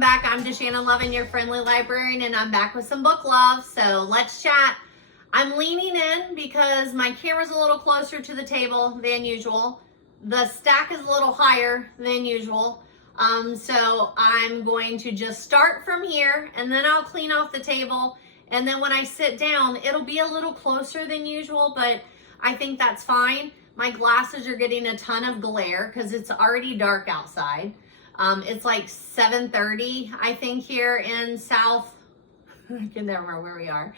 welcome back. I'm DaShannon Lovin, your friendly librarian, and I'm back with some book love, so let's chat. I'm leaning in because my camera's a little closer to the table than usual. The stack is a little higher than usual. So I'm going to just start from here, and then I'll clean off the table, and then when I sit down, it'll be a little closer than usual, but I think that's fine. My glasses are getting a ton of glare because it's already dark outside. It's like 7:30, I think, here in I can never remember where we are,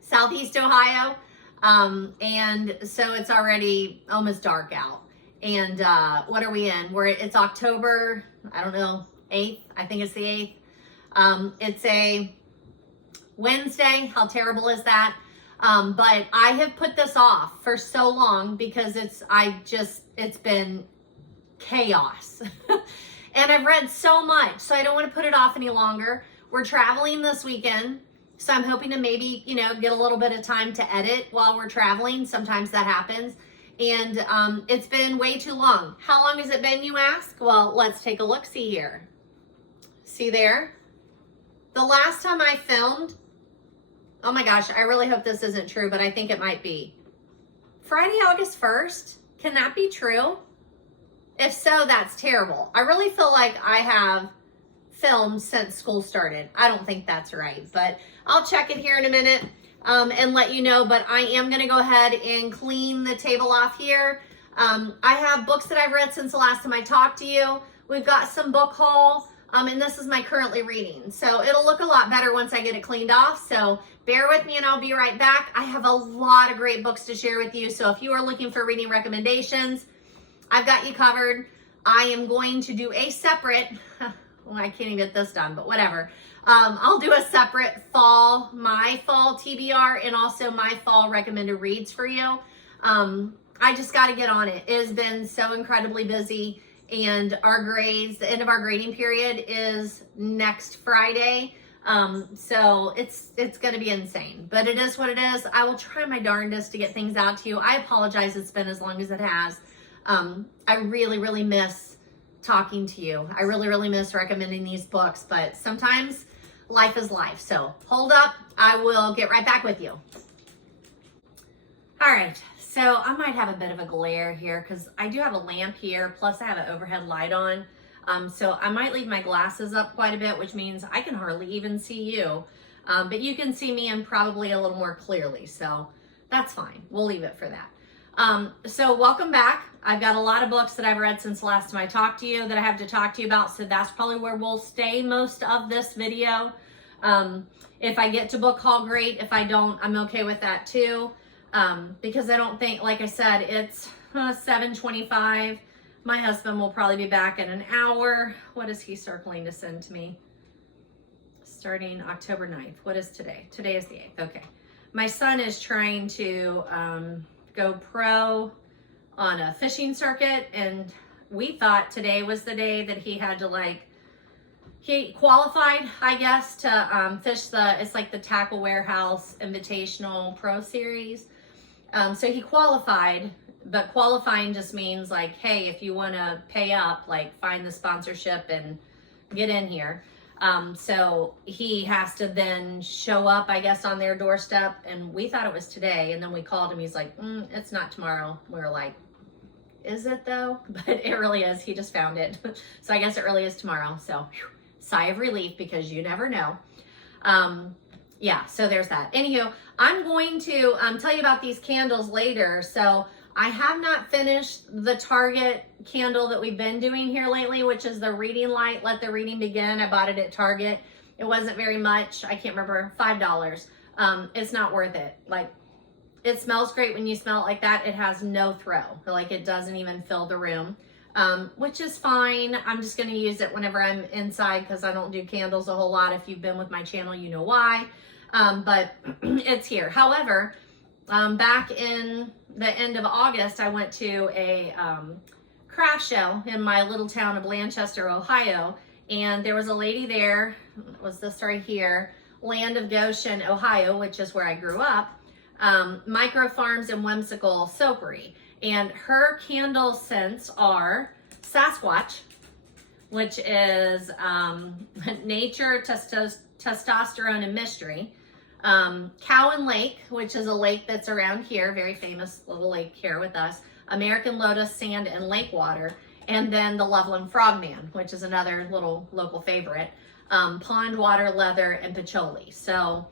Southeast Ohio. And so it's already almost dark out. And what are we in? It's October, I don't know, 8th. I think it's the 8th. It's a Wednesday. How terrible is that? But I have put this off for so long because it's been chaos. And I've read so much, so I don't want to put it off any longer. We're traveling this weekend, so I'm hoping to maybe, get a little bit of time to edit while we're traveling. Sometimes that happens. And it's been way too long. How long has it been, you ask? Well, let's take a look-see here. See there? The last time I filmed, oh my gosh, I really hope this isn't true, but I think it might be. Friday, August 1st? Can that be true? If so, that's terrible. I really feel like I have filmed since school started. I don't think that's right, but I'll check it here in a minute and let you know. But I am going to go ahead and clean the table off here. I have books that I've read since the last time I talked to you. We've got some book haul, and this is my currently reading. So it'll look a lot better once I get it cleaned off. So bear with me and I'll be right back. I have a lot of great books to share with you. So if you are looking for reading recommendations, I've got you covered. I am going to do a separate, well, I can't even get this done, but whatever. I'll do a separate my fall TBR and also my fall recommended reads for you. I just got to get on it. It has been so incredibly busy, and our grades, the end of our grading period is next Friday. So it's going to be insane, but it is what it is. I will try my darndest to get things out to you. I apologize it's been as long as it has. I really, really miss talking to you. I really, really miss recommending these books, but sometimes life is life. So hold up. I will get right back with you. All right. So I might have a bit of a glare here because I do have a lamp here. Plus I have an overhead light on. So I might leave my glasses up quite a bit, which means I can hardly even see you. But you can see me and probably a little more clearly. So that's fine. We'll leave it for that. So welcome back. I've got a lot of books that I've read since the last time I talked to you that I have to talk to you about. So that's probably where we'll stay most of this video. If I get to book haul, great. If I don't, I'm okay with that too. Because I don't think, like I said, it's 7:25. My husband will probably be back in an hour. What is he circling to send to me? Starting October 9th. What is today? Today is the 8th. Okay. My son is trying to, go pro on a fishing circuit, and we thought today was the day that he had to he qualified, I guess, to fish it's like the Tackle Warehouse Invitational Pro Series. So he qualified, but qualifying just means hey, if you want to pay up, find the sponsorship and get in here. So he has to then show up, I guess, on their doorstep, and we thought it was today, and then we called him. He's like, it's not tomorrow. We were like, is it though? But it really is. He just found it. So I guess it really is tomorrow. So sigh of relief, because you never know. Yeah, so there's that. Anywho, I'm going to tell you about these candles later. So I have not finished the Target candle that we've been doing here lately, which is the reading light, Let the Reading Begin. I bought it at Target. It wasn't very much. I can't remember, $5. It's not worth it. It smells great when you smell it like that. It has no throw. It doesn't even fill the room, which is fine. I'm just going to use it whenever I'm inside because I don't do candles a whole lot. If you've been with my channel, you know why. But it's here. However, back in the end of August, I went to a craft show in my little town of Blanchester, Ohio, and there was a lady there. Was this right here? Land of Goshen, Ohio, which is where I grew up. Micro Farms and Whimsical Soapery, and her candle scents are Sasquatch, which is Nature, Testosterone, and Mystery. Cow and Lake, which is a lake that's around here, very famous little lake here with us. American Lotus, Sand, and Lake Water. And then the Loveland Frogman, which is another little local favorite. Pond Water, Leather, and Patchouli. So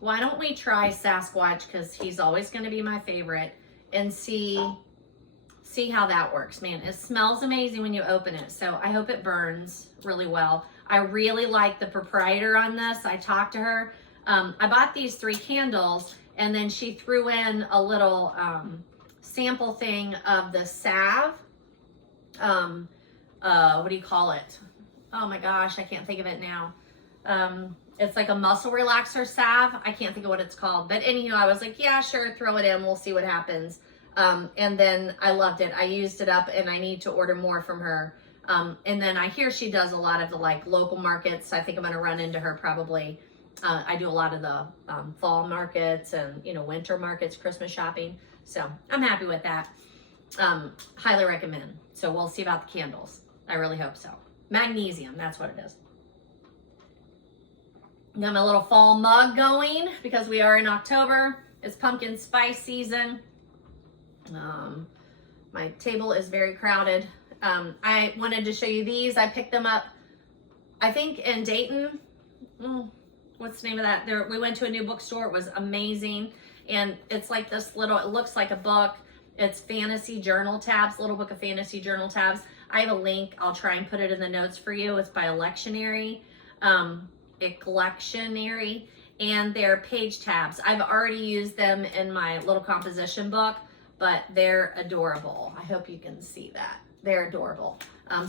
why don't we try Sasquatch, because he's always going to be my favorite, and see how that works. Man, it smells amazing when you open it, so I hope it burns really well. I really like the proprietor on this. I talked to her. I bought these 3 candles, and then she threw in a little sample thing of the salve. What do you call it? Oh my gosh, I can't think of it now. It's like a muscle relaxer salve. I can't think of what it's called. But anyhow, I was like, yeah, sure, throw it in. We'll see what happens. And then I loved it. I used it up, and I need to order more from her. And then I hear she does a lot of the like local markets. I think I'm going to run into her probably. I do a lot of the fall markets and, you know, winter markets, Christmas shopping. So I'm happy with that. Highly recommend. So we'll see about the candles. I really hope so. Magnesium, that's what it is. Got my little fall mug going because we are in October. It's pumpkin spice season. My table is very crowded. I wanted to show you these. I picked them up, I think in Dayton. What's the name of that? We went to a new bookstore. It was amazing. And it's like this little, it looks like a book. It's fantasy journal tabs, little book of fantasy journal tabs. I have a link. I'll try and put it in the notes for you. It's by Electionary, and they're page tabs. I've already used them in my little composition book, but they're adorable. I hope you can see that. They're adorable.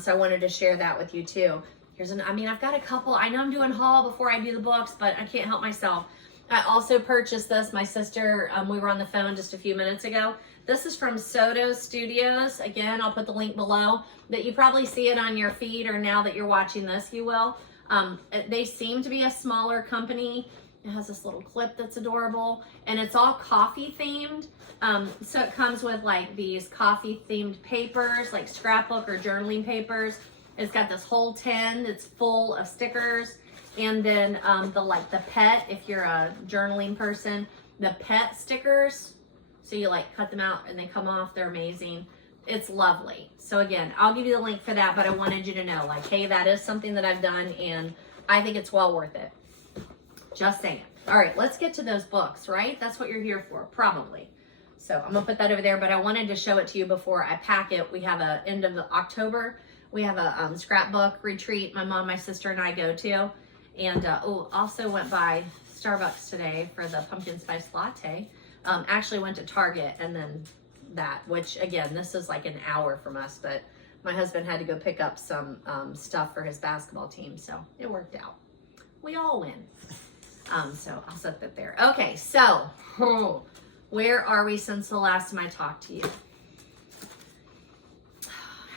So I wanted to share that with you too. I've got a couple. I know I'm doing haul before I do the books, but I can't help myself. I also purchased this. My sister, we were on the phone just a few minutes ago. This is from Soto Studios. Again, I'll put the link below, but you probably see it on your feed, or now that you're watching this, you will. They seem to be a smaller company. It has this little clip that's adorable, and it's all coffee themed. So it comes with like these coffee themed papers, like scrapbook or journaling papers. It's got this whole tin that's full of stickers. And then the pet, if you're a journaling person, the pet stickers. So you like cut them out and they come off. They're amazing. It's lovely. So again, I'll give you the link for that, but I wanted you to know, like, hey, that is something that I've done and I think it's well worth it. Just saying. All right, let's get to those books, right? That's what you're here for, probably. So I'm gonna put that over there, but I wanted to show it to you before I pack it. We have a end of October. We have a scrapbook retreat my mom, my sister, and I go to. And also went by Starbucks today for the pumpkin spice latte. Actually went to Target and then that, which again, this is like an hour from us, but my husband had to go pick up some stuff for his basketball team, so it worked out. We all win. So I'll set that there. Okay, so where are we since the last time I talked to you?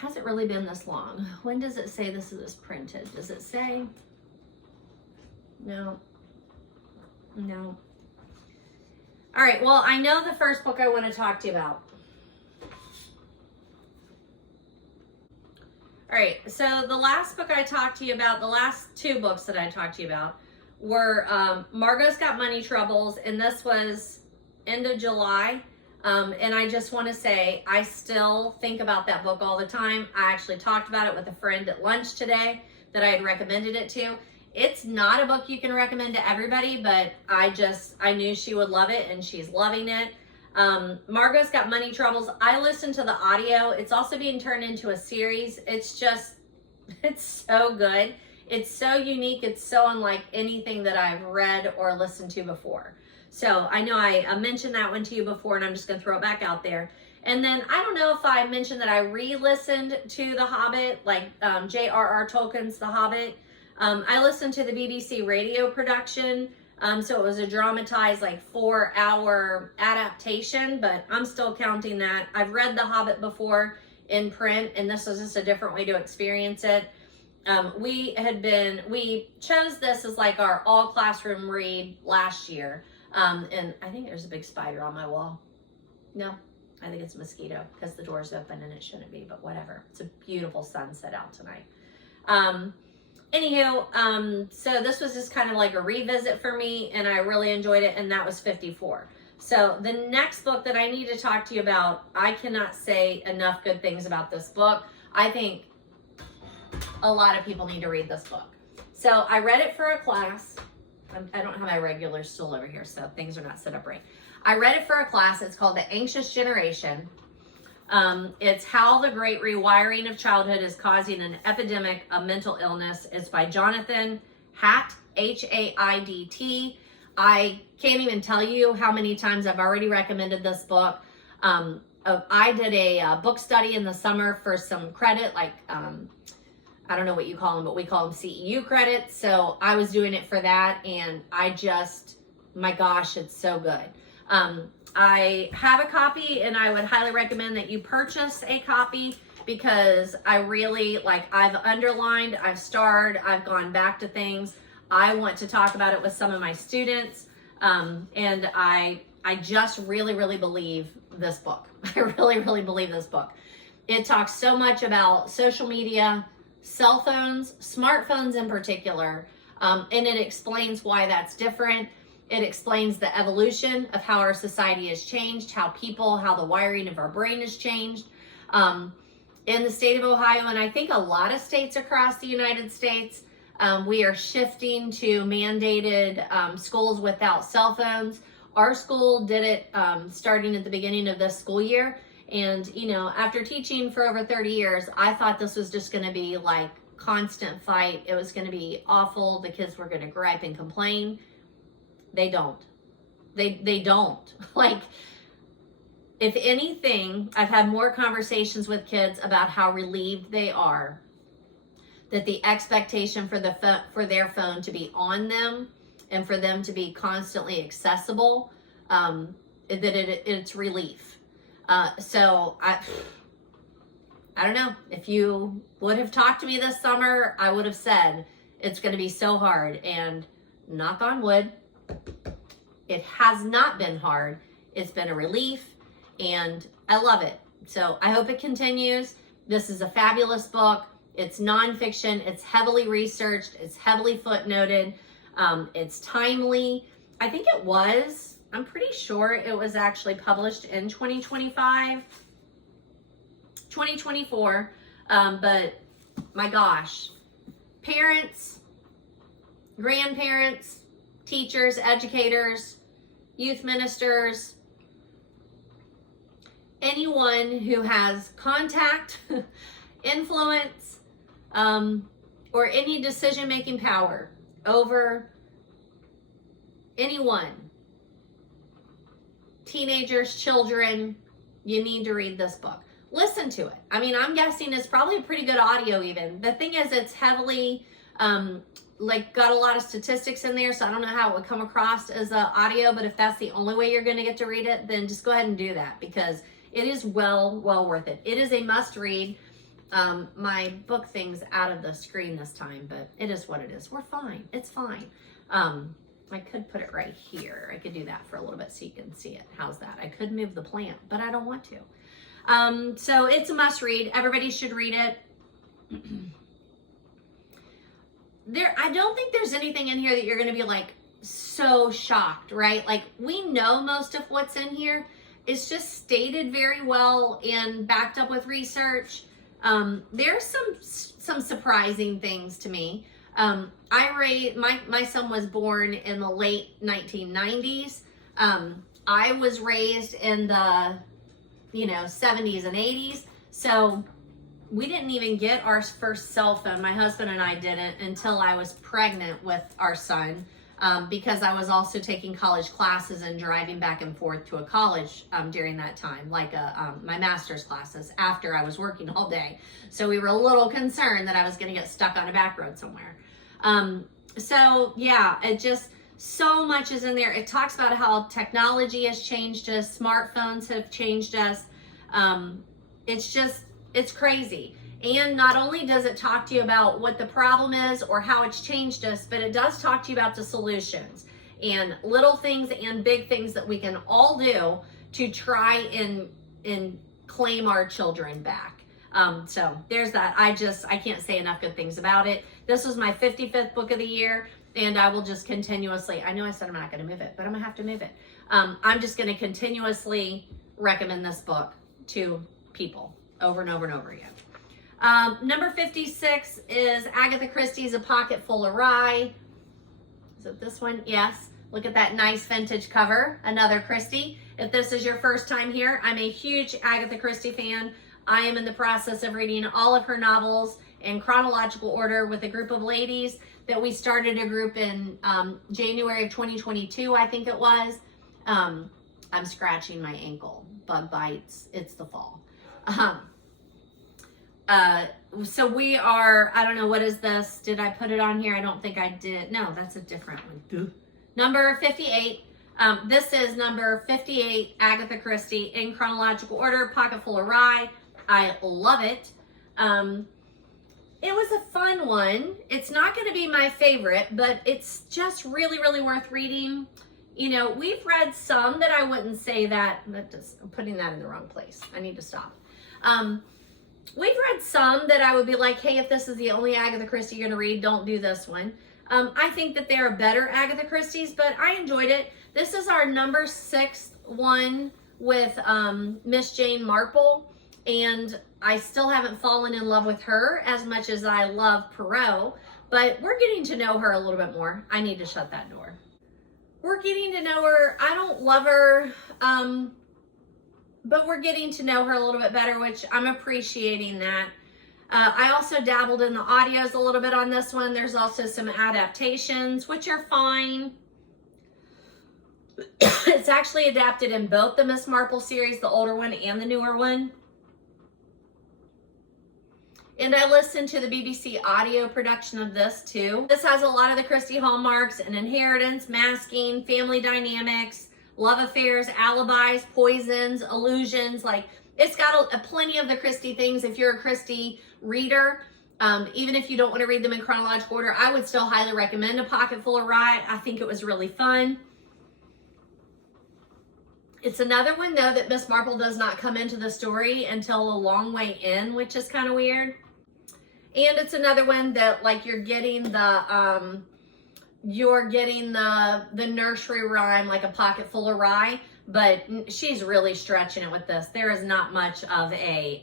Has it really been this long? When does it say this is printed? Does it say? No. All right, well, I know the first book I want to talk to you about. All right, so the last book I talked to you about, the last 2 books that I talked to you about were Margo's Got Money Troubles, and this was end of July. And I just want to say, I still think about that book all the time. I actually talked about it with a friend at lunch today that I had recommended it to. It's not a book you can recommend to everybody, but I knew she would love it, and she's loving it. Margo's Got Money Troubles. I listened to the audio. It's also being turned into a series. It's so good. It's so unique. It's so unlike anything that I've read or listened to before. So I know I mentioned that one to you before, and I'm just going to throw it back out there. And then I don't know if I mentioned that I re-listened to The Hobbit, like J.R.R. Tolkien's The Hobbit. I listened to the BBC radio production, so it was a dramatized, like 4-hour adaptation, but I'm still counting that. I've read The Hobbit before in print, and this was just a different way to experience it. We chose this as like our all classroom read last year. And I think there's a big spider on my wall. No, I think it's a mosquito because the door's open and it shouldn't be, but whatever. It's a beautiful sunset out tonight. So this was just kind of like a revisit for me, and I really enjoyed it, and that was 54. So the next book that I need to talk to you about, I cannot say enough good things about this book. I think a lot of people need to read this book. So I read it for a class. I don't have my regular stool over here, so things are not set up right. I read it for a class. It's called The Anxious Generation. It's How the Great Rewiring of Childhood is Causing an Epidemic of Mental Illness. It's by Jonathan Haidt, Haidt. I can't even tell you how many times I've already recommended this book. I did a book study in the summer for some credit, like, I don't know what you call them, but we call them CEU credits. So I was doing it for that, and my gosh, it's so good. I have a copy, and I would highly recommend that you purchase a copy, because I really, I've underlined, I've starred, I've gone back to things. I want to talk about it with some of my students, and I just really, really believe this book. I really, really believe this book. It talks so much about social media, cell phones, smartphones in particular, and it explains why that's different. It explains the evolution of how our society has changed, how the wiring of our brain has changed. In the state of Ohio, and I think a lot of states across the United States, we are shifting to mandated schools without cell phones. Our school did it starting at the beginning of this school year. And, after teaching for over 30 years, I thought this was just going to be like constant fight. It was going to be awful. The kids were going to gripe and complain. They don't. They don't. If anything, I've had more conversations with kids about how relieved they are that the expectation for their phone to be on them and for them to be constantly accessible, it's relief. So I don't know. If you would have talked to me this summer, I would have said it's going to be so hard. And knock on wood, it has not been hard. It's been a relief, and I love it. So I hope it continues. This is a fabulous book. It's nonfiction. It's heavily researched. It's heavily footnoted. It's timely. I think it was. I'm pretty sure it was actually published in 2024. But my gosh, parents, grandparents, teachers, educators, youth ministers, anyone who has contact, influence, or any decision-making power over anyone, teenagers, children, you need to read this book. Listen to it. I mean, I'm guessing it's probably a pretty good audio even. The thing is, it's heavily, got a lot of statistics in there, so I don't know how it would come across as audio, but if that's the only way you're going to get to read it, then just go ahead and do that, because it is well worth it. It is a must read. My book thing's out of the screen this time, but it is what it is. We're fine. It's fine. I could put it right here. I could do that for a little bit so you can see it. How's that? I could move the plant, but I don't want to. So it's a must read. Everybody should read it. I don't think there's anything in here that you're going to be so shocked, right? We know most of what's in here. It's just stated very well and backed up with research. There's some surprising things to me. My son was born in the late 1990s. I was raised in the 70s and 80s. So we didn't even get our first cell phone. My husband and I didn't until I was pregnant with our son, because I was also taking college classes and driving back and forth to a college during that time, my master's classes after I was working all day. So we were a little concerned that I was going to get stuck on a back road somewhere. So yeah, so much is in there. It talks about how technology has changed us. Smartphones have changed us. It's crazy. And not only does it talk to you about what the problem is or how it's changed us, but it does talk to you about the solutions and little things and big things that we can all do to try and claim our children back. So there's that. I can't say enough good things about it. This was my 55th book of the year, and I will just continuously, I know I said I'm not going to move it, but I'm going to have to move it. I'm just going to continuously recommend this book to people over and over and over again. Number 56 is Agatha Christie's A Pocket Full of Rye. Is it this one? Yes. Look at that nice vintage cover. Another Christie. If this is your first time here, I'm a huge Agatha Christie fan. I am in the process of reading all of her novels in chronological order with a group of ladies that we started a group in January of 2022, I think it was. I'm scratching my ankle. Bug bites. It's the fall. So we are, I don't know, what is this? Did I put it on here? I don't think I did. No, that's a different one. Number 58. This is number 58, Agatha Christie, in chronological order, Pocket Full of Rye. I love it. It was a fun one. It's not going to be my favorite, but it's just really, really worth reading. You know, we've read some that I wouldn't say that, I'm putting that in the wrong place. I need to stop. We've read some that I would be like, hey, if this is the only Agatha Christie you're going to read, don't do this one. I think that there are better Agatha Christies, but I enjoyed it. This is our number 6 one with Miss Jane Marple, and I still haven't fallen in love with her as much as I love Perot, but we're getting to know her a little bit more. I need to shut that door. We're getting to know her. I don't love her, but we're getting to know her a little bit better, which I'm appreciating that. I also dabbled in the audios a little bit on this one. There's also some adaptations, which are fine. It's actually adapted in both the Miss Marple series, the older one and the newer one. And I listened to the BBC audio production of this too. This has a lot of the Christie hallmarks: an inheritance, masking, family dynamics, love affairs, alibis, poisons, illusions. Like, it's got a plenty of the Christie things. If you're a Christie reader, even if you don't want to read them in chronological order, I would still highly recommend A Pocket Full of Rye. I think it was really fun. It's another one, though, that Miss Marple does not come into the story until a long way in, which is kind of weird. And it's another one that, like, you're getting the nursery rhyme, like A Pocket Full of Rye, but she's really stretching it with this. There is not much of a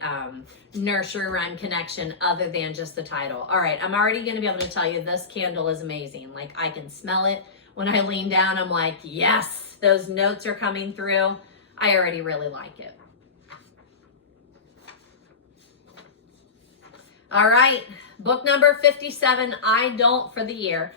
nursery rhyme connection other than just the title. All right, I'm already going to be able to tell you this candle is amazing. Like, I can smell it. When I lean down, I'm like, yes, those notes are coming through. I already really like it. All right, book number 57, I don't, for the year,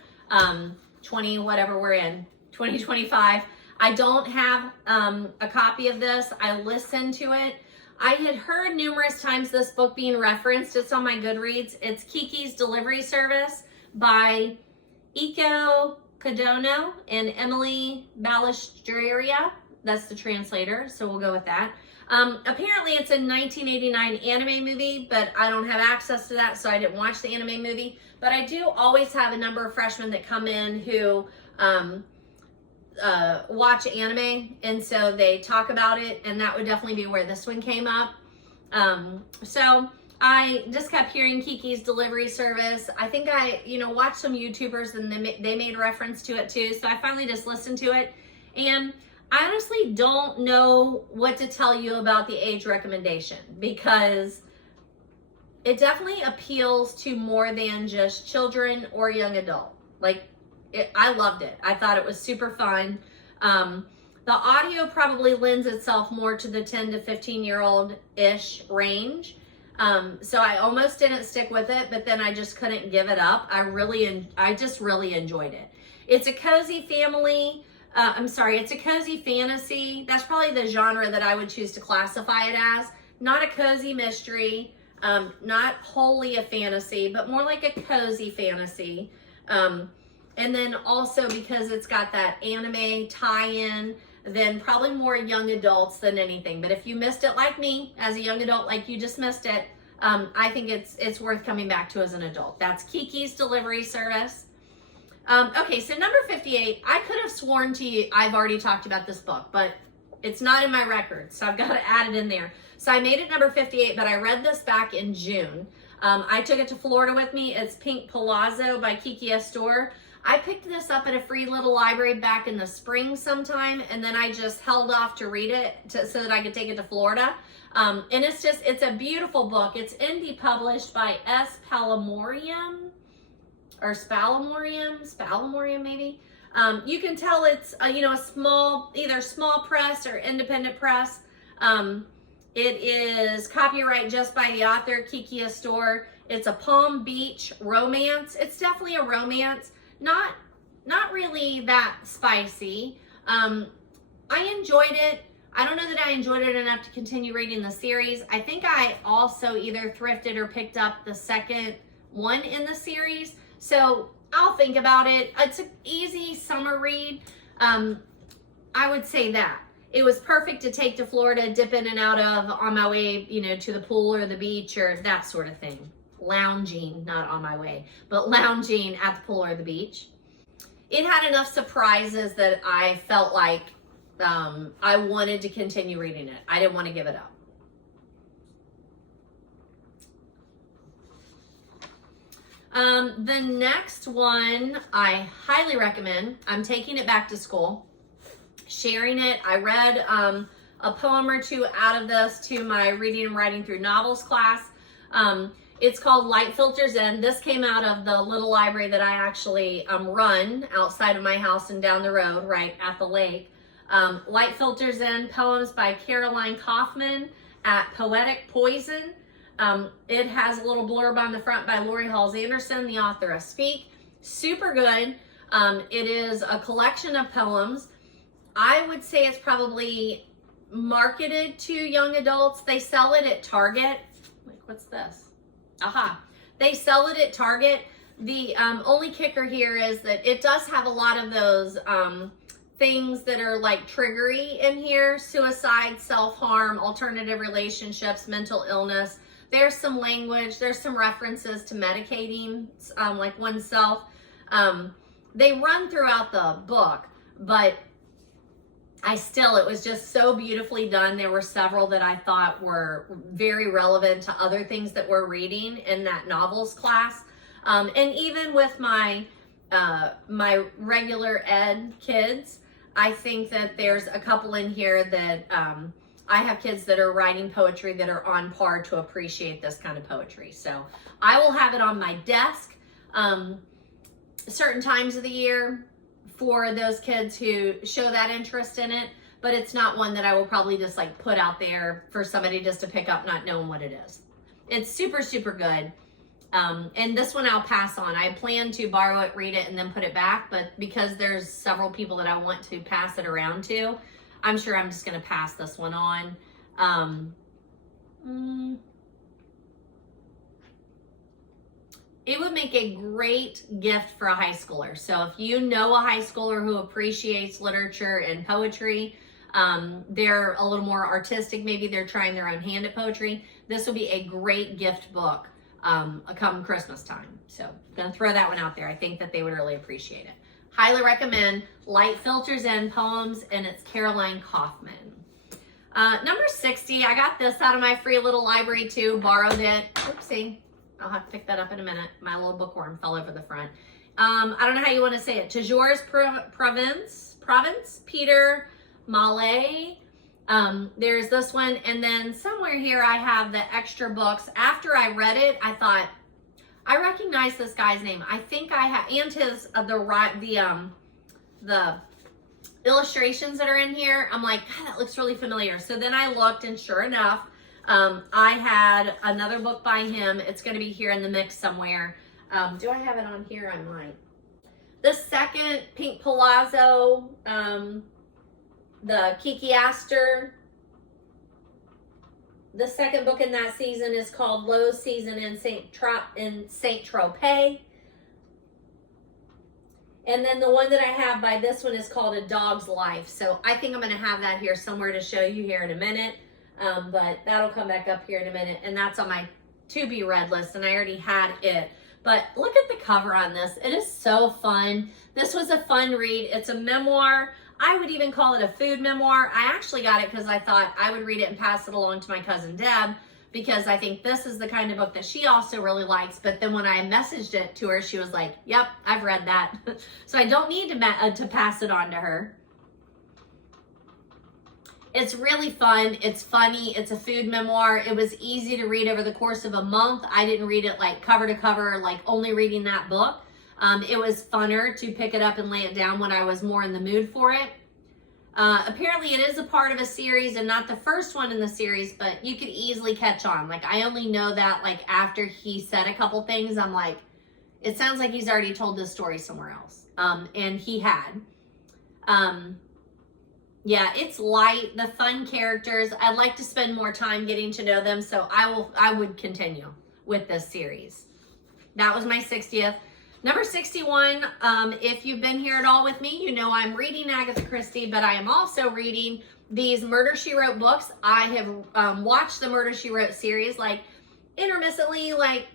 20, whatever we're in, 2025. I don't have a copy of this. I listened to it. I had heard numerous times this book being referenced. It's on my Goodreads. It's Kiki's Delivery Service by Kadono and Emily Balistraria. That's the translator, so we'll go with that. Apparently it's a 1989 anime movie, but I don't have access to that, so I didn't watch the anime movie. But I do always have a number of freshmen that come in who watch anime, and so they talk about it, and that would definitely be where this one came up. So I just kept hearing Kiki's Delivery Service. I think I, watched some YouTubers, and they made reference to it too, so I finally just listened to it. And I honestly don't know what to tell you about the age recommendation, because it definitely appeals to more than just children or young adult. Like, I loved it. I thought it was super fun. The audio probably lends itself more to the 10 to 15-year-old-ish range. So I almost didn't stick with it, but then I just couldn't give it up. I just really enjoyed it. It's a cozy family. It's a cozy fantasy. That's probably the genre that I would choose to classify it as. Not a cozy mystery, not wholly a fantasy, but more like a cozy fantasy. And then also because it's got that anime tie-in, then probably more young adults than anything. But if you missed it like me, as a young adult, like you just missed it, I think it's worth coming back to as an adult. That's Kiki's Delivery Service. Okay, so number 58, I could have sworn to you I've already talked about this book, but it's not in my record, so I've got to add it in there. So I made it number 58, but I read this back in June. I took it to Florida with me. It's Pink Palazzo by Kiki Astor. I picked this up at a free little library back in the spring sometime, and then I just held off to read it so that I could take it to Florida. And it's a beautiful book. It's indie published by S. Palomorium, or Spalomorium maybe. You can tell it's a small, either small press or independent press. It is copyright just by the author, Kiki Astor. It's a Palm Beach romance. It's definitely a romance. Not really that spicy. I enjoyed it. I don't know that I enjoyed it enough to continue reading the series. I think I also either thrifted or picked up the second one in the series. So I'll think about it. It's an easy summer read. I would say that. It was perfect to take to Florida, dip in and out of on my way, to the pool or the beach or that sort of thing. Lounging, not on my way, but lounging at the pool or the beach. It had enough surprises that I felt like I wanted to continue reading it. I didn't want to give it up. The next one I highly recommend. I'm taking it back to school, sharing it. I read a poem or two out of this to my reading and writing through novels class. It's called Light Filters In. This came out of the little library that I actually run outside of my house and down the road, right at the lake. Light Filters In, poems by Caroline Kaufman at Poetic Poison. It has a little blurb on the front by Lori Halls Anderson, the author of Speak. Super good. It is a collection of poems. I would say it's probably marketed to young adults. They sell it at Target. Like, what's this? Aha. They sell it at Target. The only kicker here is that it does have a lot of those things that are like triggery in here. Suicide, self-harm, alternative relationships, mental illness. There's some language. There's some references to medicating like oneself. They run throughout the book, but it was just so beautifully done. There were several that I thought were very relevant to other things that we're reading in that novels class. And even with my regular ed kids, I think that there's a couple in here that I have kids that are writing poetry that are on par to appreciate this kind of poetry. So I will have it on my desk certain times of the year for those kids who show that interest in it, but it's not one that I will probably just like put out there for somebody just to pick up not knowing what it is. It's super, super good. And this one I'll pass on. I plan to borrow it, read it, and then put it back, but because there's several people that I want to pass it around to, I'm sure I'm just going to pass this one on. It would make a great gift for a high schooler. So if you know a high schooler who appreciates literature and poetry, they're a little more artistic, maybe they're trying their own hand at poetry, this will be a great gift book come Christmas time. So I'm going to throw that one out there. I think that they would really appreciate it. Highly recommend Light Filters In, poems, and it's Caroline Kaufman. Number 60, I got this out of my free little library too, borrowed it. Oopsie. I'll have to pick that up in a minute. My little bookworm fell over the front. I don't know how you want to say it. Toujours, Provence, Peter Mayle. There's this one, and then somewhere here I have the extra books. After I read it, I thought, I recognize this guy's name. I think I have, and his the illustrations that are in here. I'm like, God, that looks really familiar. So then I looked, and sure enough, I had another book by him. It's going to be here in the mix somewhere. Do I have it on here? I might. The second Pink Palazzo, the Kiki Astor. The second book in that season is called Low Season in Saint Tropez. And then the one that I have by this one is called A Dog's Life. So I think I'm going to have that here somewhere to show you here in a minute. But that'll come back up here in a minute. And that's on my to be read list. And I already had it. But look at the cover on this. It is so fun. This was a fun read. It's a memoir. I would even call it a food memoir. I actually got it because I thought I would read it and pass it along to my cousin Deb, because I think this is the kind of book that she also really likes. But then when I messaged it to her, she was like, yep, I've read that. So I don't need to pass it on to her. It's really fun. It's funny. It's a food memoir. It was easy to read over the course of a month. I didn't read it like cover to cover, like only reading that book. It was funner to pick it up and lay it down when I was more in the mood for it. Apparently it is a part of a series and not the first one in the series, but you could easily catch on. Like, I only know that like after he said a couple things, I'm like, it sounds like he's already told this story somewhere else. And he had. Yeah, it's light, the fun characters. I'd like to spend more time getting to know them, so I would continue with this series. That was my 60th. Number 61, if you've been here at all with me, you know I'm reading Agatha Christie, but I am also reading these Murder, She Wrote books. I have watched the Murder, She Wrote series like intermittently, like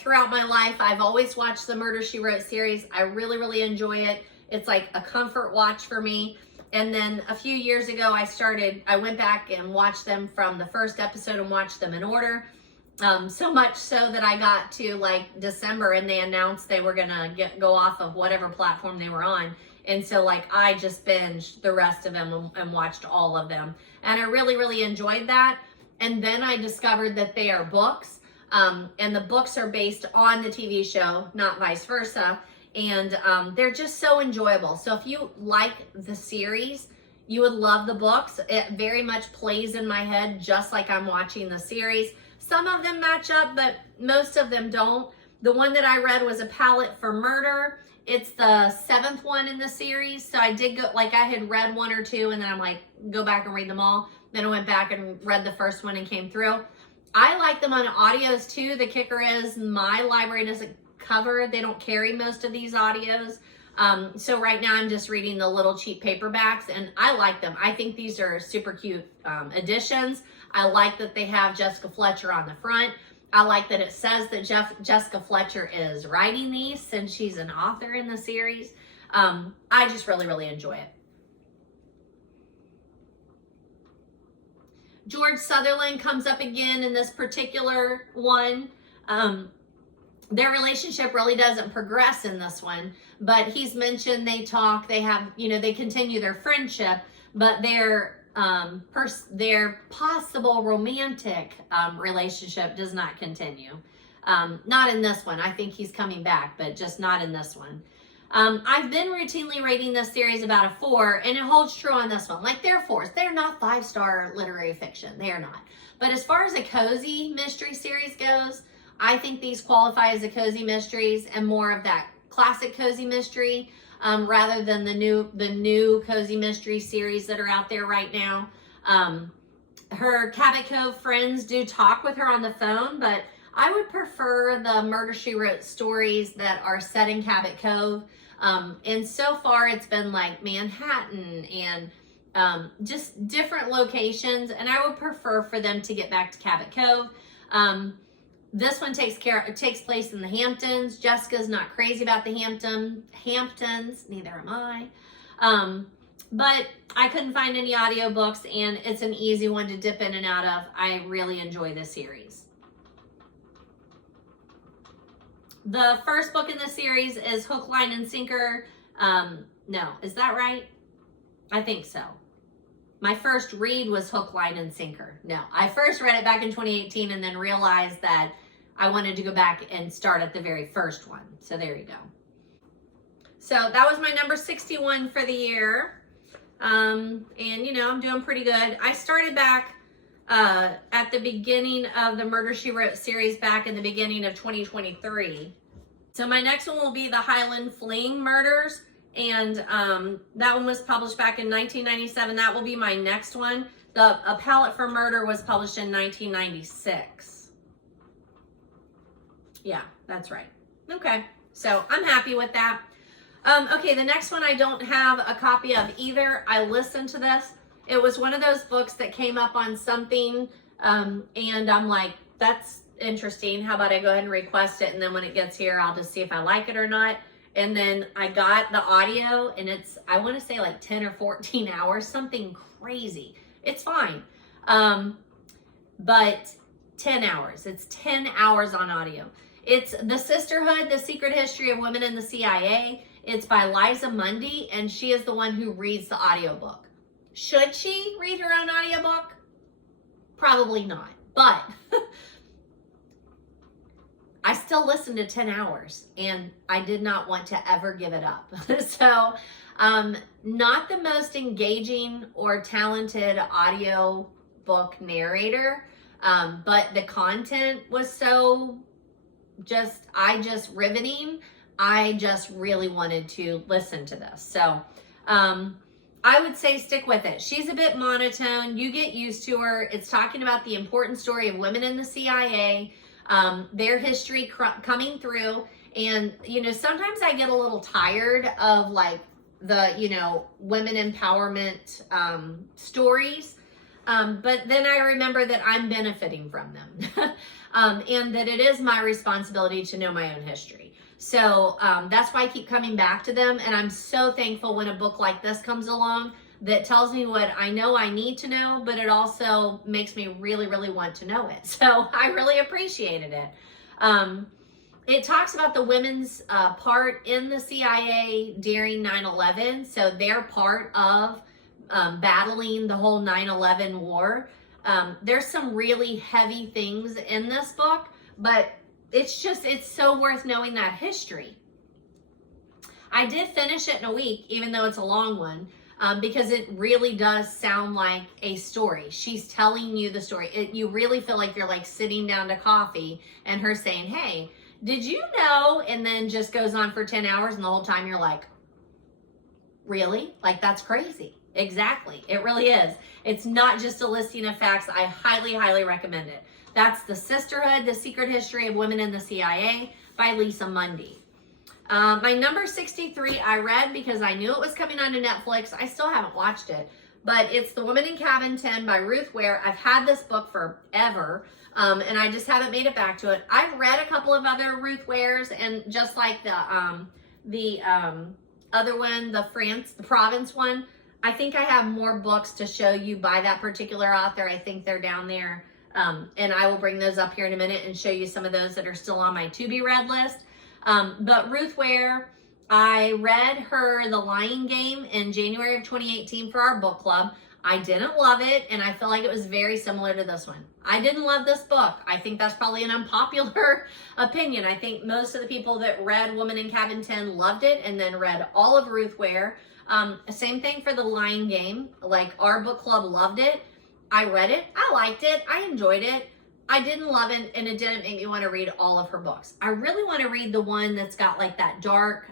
throughout my life. I've always watched the Murder, She Wrote series. I really, really enjoy it. It's like a comfort watch for me. And then a few years ago, I went back and watched them from the first episode and watched them in order. So much so that I got to like December and they announced they were gonna go off of whatever platform they were on. And so like I just binged the rest of them and watched all of them. And I really, really enjoyed that. And then I discovered that they are books. And the books are based on the TV show, not vice versa. And they're just so enjoyable. So if you like the series, you would love the books. It very much plays in my head just like I'm watching the series. Some of them match up, but most of them don't. The one that I read was A Palette for Murder. It's the 7th one in the series. So I did go, like I had read 1 or 2 and then I'm like, go back and read them all. Then I went back and read the first one and came through. I like them on audios too. The kicker is my library doesn't cover. They don't carry most of these audios. So right now I'm just reading the little cheap paperbacks and I like them. I think these are super cute editions. I like that they have Jessica Fletcher on the front. I like that it says that Jessica Fletcher is writing these since she's an author in the series. I just really, really enjoy it. George Sutherland comes up again in this particular one. Their relationship really doesn't progress in this one, but he's mentioned they talk, they have, they continue their friendship, but their possible romantic relationship does not continue. Not in this one. I think he's coming back, but just not in this one. I've been routinely rating this series about a 4, and it holds true on this one. Like, they're 4s. They're not 5-star literary fiction. They are not. But as far as a cozy mystery series goes, I think these qualify as a cozy mysteries and more of that classic cozy mystery rather than the new cozy mystery series that are out there right now. Her Cabot Cove friends do talk with her on the phone, but I would prefer the Murder, She Wrote stories that are set in Cabot Cove. And so far it's been like Manhattan and just different locations. And I would prefer for them to get back to Cabot Cove. This one takes place in the Hamptons. Jessica's not crazy about the Hamptons, neither am I. But I couldn't find any audiobooks and it's an easy one to dip in and out of. I really enjoy this series. The first book in the series is Hook, Line, and Sinker. No, is that right? I think so. My first read was Hook, Line, and Sinker. No, I first read it back in 2018 and then realized that I wanted to go back and start at the very first one. So there you go. So that was my number 61 for the year. And I'm doing pretty good. I started back at the beginning of the Murder, She Wrote series back in the beginning of 2023. So my next one will be the Highland Fling Murders. And that one was published back in 1997. That will be my next one. A Palette for Murder was published in 1996. Yeah, that's right. Okay, so I'm happy with that. Okay, the next one I don't have a copy of either. I listened to this. It was one of those books that came up on something, and I'm like, that's interesting. How about I go ahead and request it, and then when it gets here, I'll just see if I like it or not. And then I got the audio, and it's, I want to say like 10 or 14 hours, something crazy. It's fine. But 10 hours. It's 10 hours on audio. It's The Sisterhood, The Secret History of Women in the CIA. It's by Liza Mundy, and she is the one who reads the audiobook. Should she read her own audiobook? Probably not. But I still listened to 10 hours, and I did not want to ever give it up. So, not the most engaging or talented audio book narrator, but the content was so riveting. I just really wanted to listen to this. So, I would say stick with it. She's a bit monotone. You get used to her. It's talking about the important story of women in the CIA, their history coming through. And, you know, sometimes I get a little tired of like the, you know, women empowerment stories. But then I remember that I'm benefiting from them and that it is my responsibility to know my own history. So that's why I keep coming back to them. And I'm so thankful when a book like this comes along that tells me what I know I need to know, but it also makes me really, really want to know it. So I really appreciated it. It talks about the women's part in the CIA during 9/11. So they're part of battling the whole 9/11 war. There's some really heavy things in this book, but it's so worth knowing that history. I did finish it in a week, even though it's a long one, because it really does sound like a story. She's telling you the story. You really feel like you're like sitting down to coffee and her saying, hey, did you know? And then just goes on for 10 hours and the whole time you're like, really? Like, that's crazy. Exactly. It really is. It's not just a listing of facts. I highly, highly recommend it. That's The Sisterhood, The Secret History of Women in the CIA by Liza Mundy. My number 63 I read because I knew it was coming onto Netflix. I still haven't watched it, but it's The Woman in Cabin 10 by Ruth Ware. I've had this book forever, and I just haven't made it back to it. I've read a couple of other Ruth Wares, and just like the other one, the Provence one, I think I have more books to show you by that particular author. I think they're down there. And I will bring those up here in a minute and show you some of those that are still on my to be read list. But Ruth Ware, I read her The Lying Game in January of 2018 for our book club. I didn't love it, and I feel like it was very similar to this one. I didn't love this book. I think that's probably an unpopular opinion. I think most of the people that read Woman in Cabin 10 loved it and then read all of Ruth Ware. Same thing for The Lying Game. Like, our book club loved it. I read it, I liked it, I enjoyed it. I didn't love it, and it didn't make me want to read all of her books. I really want to read the one that's got like that dark,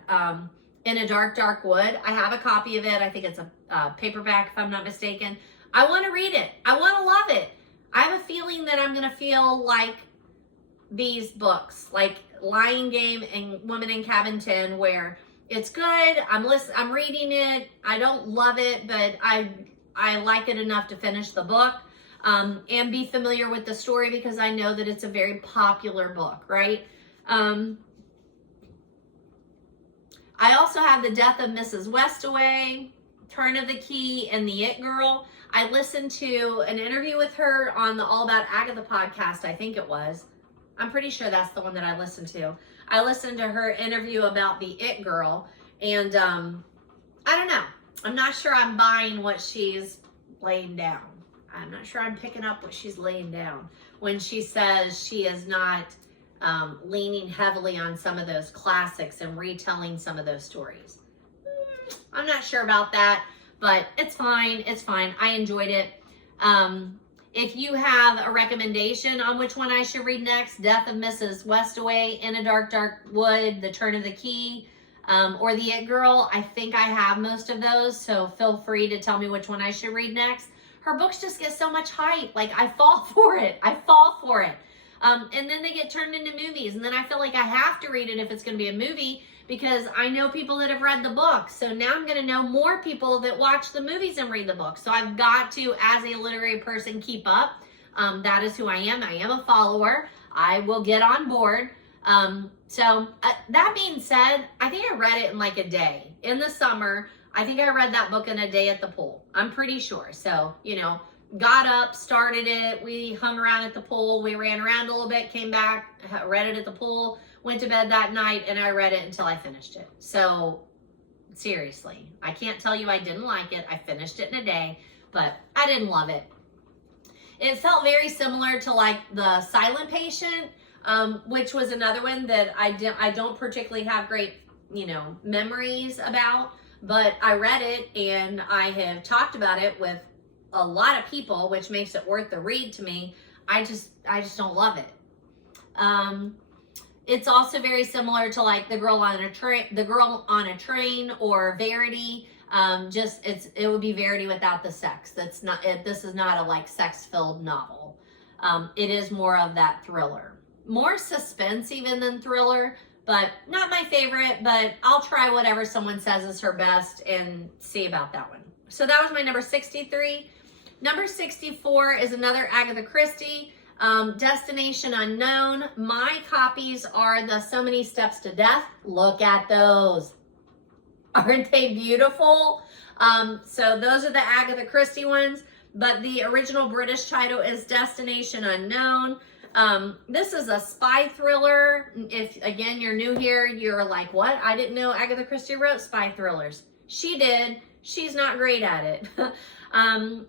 In a Dark, Dark Wood. I have a copy of it. I think it's a paperback, if I'm not mistaken. I want to read it. I want to love it. I have a feeling that I'm going to feel like these books, like Lying Game and Woman in Cabin 10, where it's good, I'm reading it, I don't love it, but I like it enough to finish the book and be familiar with the story because I know that it's a very popular book, right? I also have The Death of Mrs. Westaway, Turn of the Key, and The It Girl. I listened to an interview with her on the All About Agatha podcast, I think it was. I'm pretty sure that's the one that I listened to. I listened to her interview about The It Girl, and I don't know. I'm not sure I'm buying what she's laying down. I'm not sure I'm picking up what she's laying down when she says she is not leaning heavily on some of those classics and retelling some of those stories. I'm not sure about that, but it's fine. It's fine. I enjoyed it. If you have a recommendation on which one I should read next, Death of Mrs. Westaway, In a Dark, Dark Wood, The Turn of the Key, or The It Girl, I think I have most of those, so feel free to tell me which one I should read next. Her books just get so much hype. Like, I fall for it. I fall for it. And then they get turned into movies, and then I feel like I have to read it if it's going to be a movie because I know people that have read the book. So now I'm going to know more people that watch the movies and read the book. So I've got to, as a literary person, keep up. That is who I am. I am a follower. I will get on board. That being said, I think I read it in like a day. In the summer, I think I read that book in a day at the pool. I'm pretty sure. So, you know, got up, started it. We hung around at the pool. We ran around a little bit, came back, read it at the pool, went to bed that night, and I read it until I finished it. So seriously, I can't tell you I didn't like it. I finished it in a day, but I didn't love it. It felt very similar to like The Silent Patient, which was another one that I don't particularly have great, you know, memories about, but I read it and I have talked about it with a lot of people, which makes it worth the read to me. I just don't love it. It's also very similar to like The Girl on a Train or Verity. It would be Verity without the sex. This is not a like sex-filled novel. It is more of that thriller. More suspense even than thriller, but not my favorite, but I'll try whatever someone says is her best and see about that one. So that was my number 63. Number 64 is another Agatha Christie, Destination Unknown. My copies are the So Many Steps to Death. Look at those. Aren't they beautiful? So those are the Agatha Christie ones, but the original British title is Destination Unknown. This is a spy thriller. If, again, you're new here, you're like, what? I didn't know Agatha Christie wrote spy thrillers. She did. She's not great at it.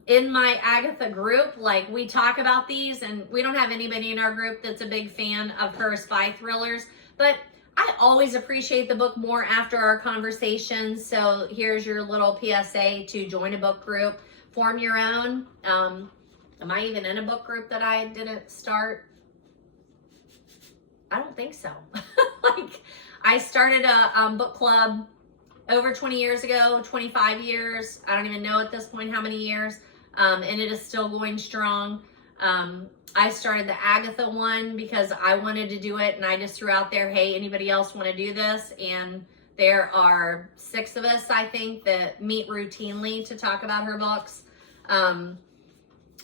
In my Agatha group, like, we talk about these, and we don't have anybody in our group that's a big fan of her spy thrillers, but I always appreciate the book more after our conversations. So here's your little PSA to join a book group, form your own. Am I even in a book group that I didn't start? I don't think so. Like, I started a book club over 20 years ago, 25 years. I don't even know at this point how many years. And it is still going strong. I started the Agatha one because I wanted to do it, and I just threw out there, hey, anybody else want to do this? And there are 6 of us, I think, that meet routinely to talk about her books.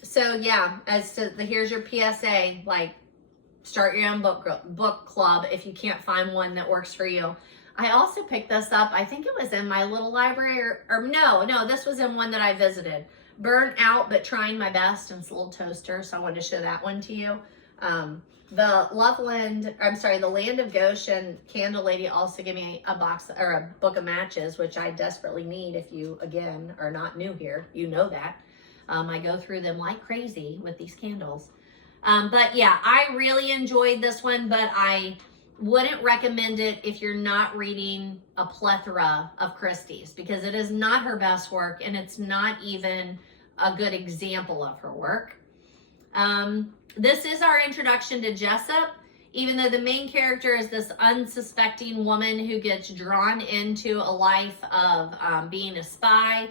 So yeah, as to here's your PSA, like, start your own book club if you can't find one that works for you. I also picked this up, I think it was in my little library, or no, this was in one that I visited. Burnt Out, but Trying My Best, and it's a little toaster, so I wanted to show that one to you. The Land of Goshen candle lady also gave me a box, or a book of matches, which I desperately need. If you, again, are not new here, you know that. I go through them like crazy with these candles. But yeah, I really enjoyed this one, but I wouldn't recommend it if you're not reading a plethora of Christie's, because it is not her best work, and it's not even a good example of her work. This is our introduction to Jessup, even though the main character is this unsuspecting woman who gets drawn into a life of being a spy.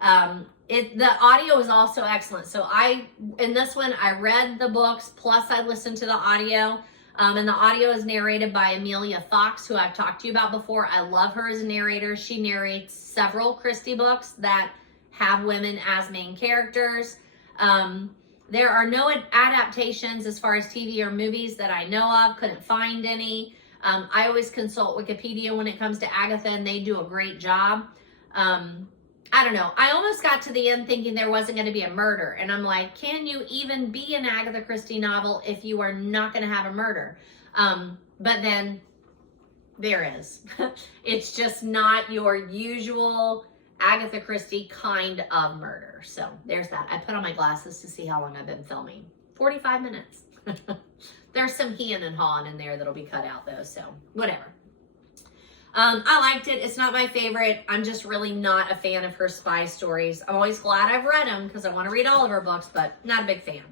The audio is also excellent. So in this one, I read the books, plus I listened to the audio. And the audio is narrated by Amelia Fox, who I've talked to you about before. I love her as a narrator. She narrates several Christie books that have women as main characters. There are no adaptations as far as TV or movies that I know of. Couldn't find any. I always consult Wikipedia when it comes to Agatha, and they do a great job. I don't know. I almost got to the end thinking there wasn't going to be a murder. And I'm like, can you even be an Agatha Christie novel if you are not going to have a murder? But then there is. It's just not your usual Agatha Christie kind of murder. So there's that. I put on my glasses to see how long I've been filming. 45 minutes. There's some heeing and hawing in there that'll be cut out though. So whatever. I liked it. It's not my favorite. I'm just really not a fan of her spy stories. I'm always glad I've read them because I want to read all of her books, but not a big fan.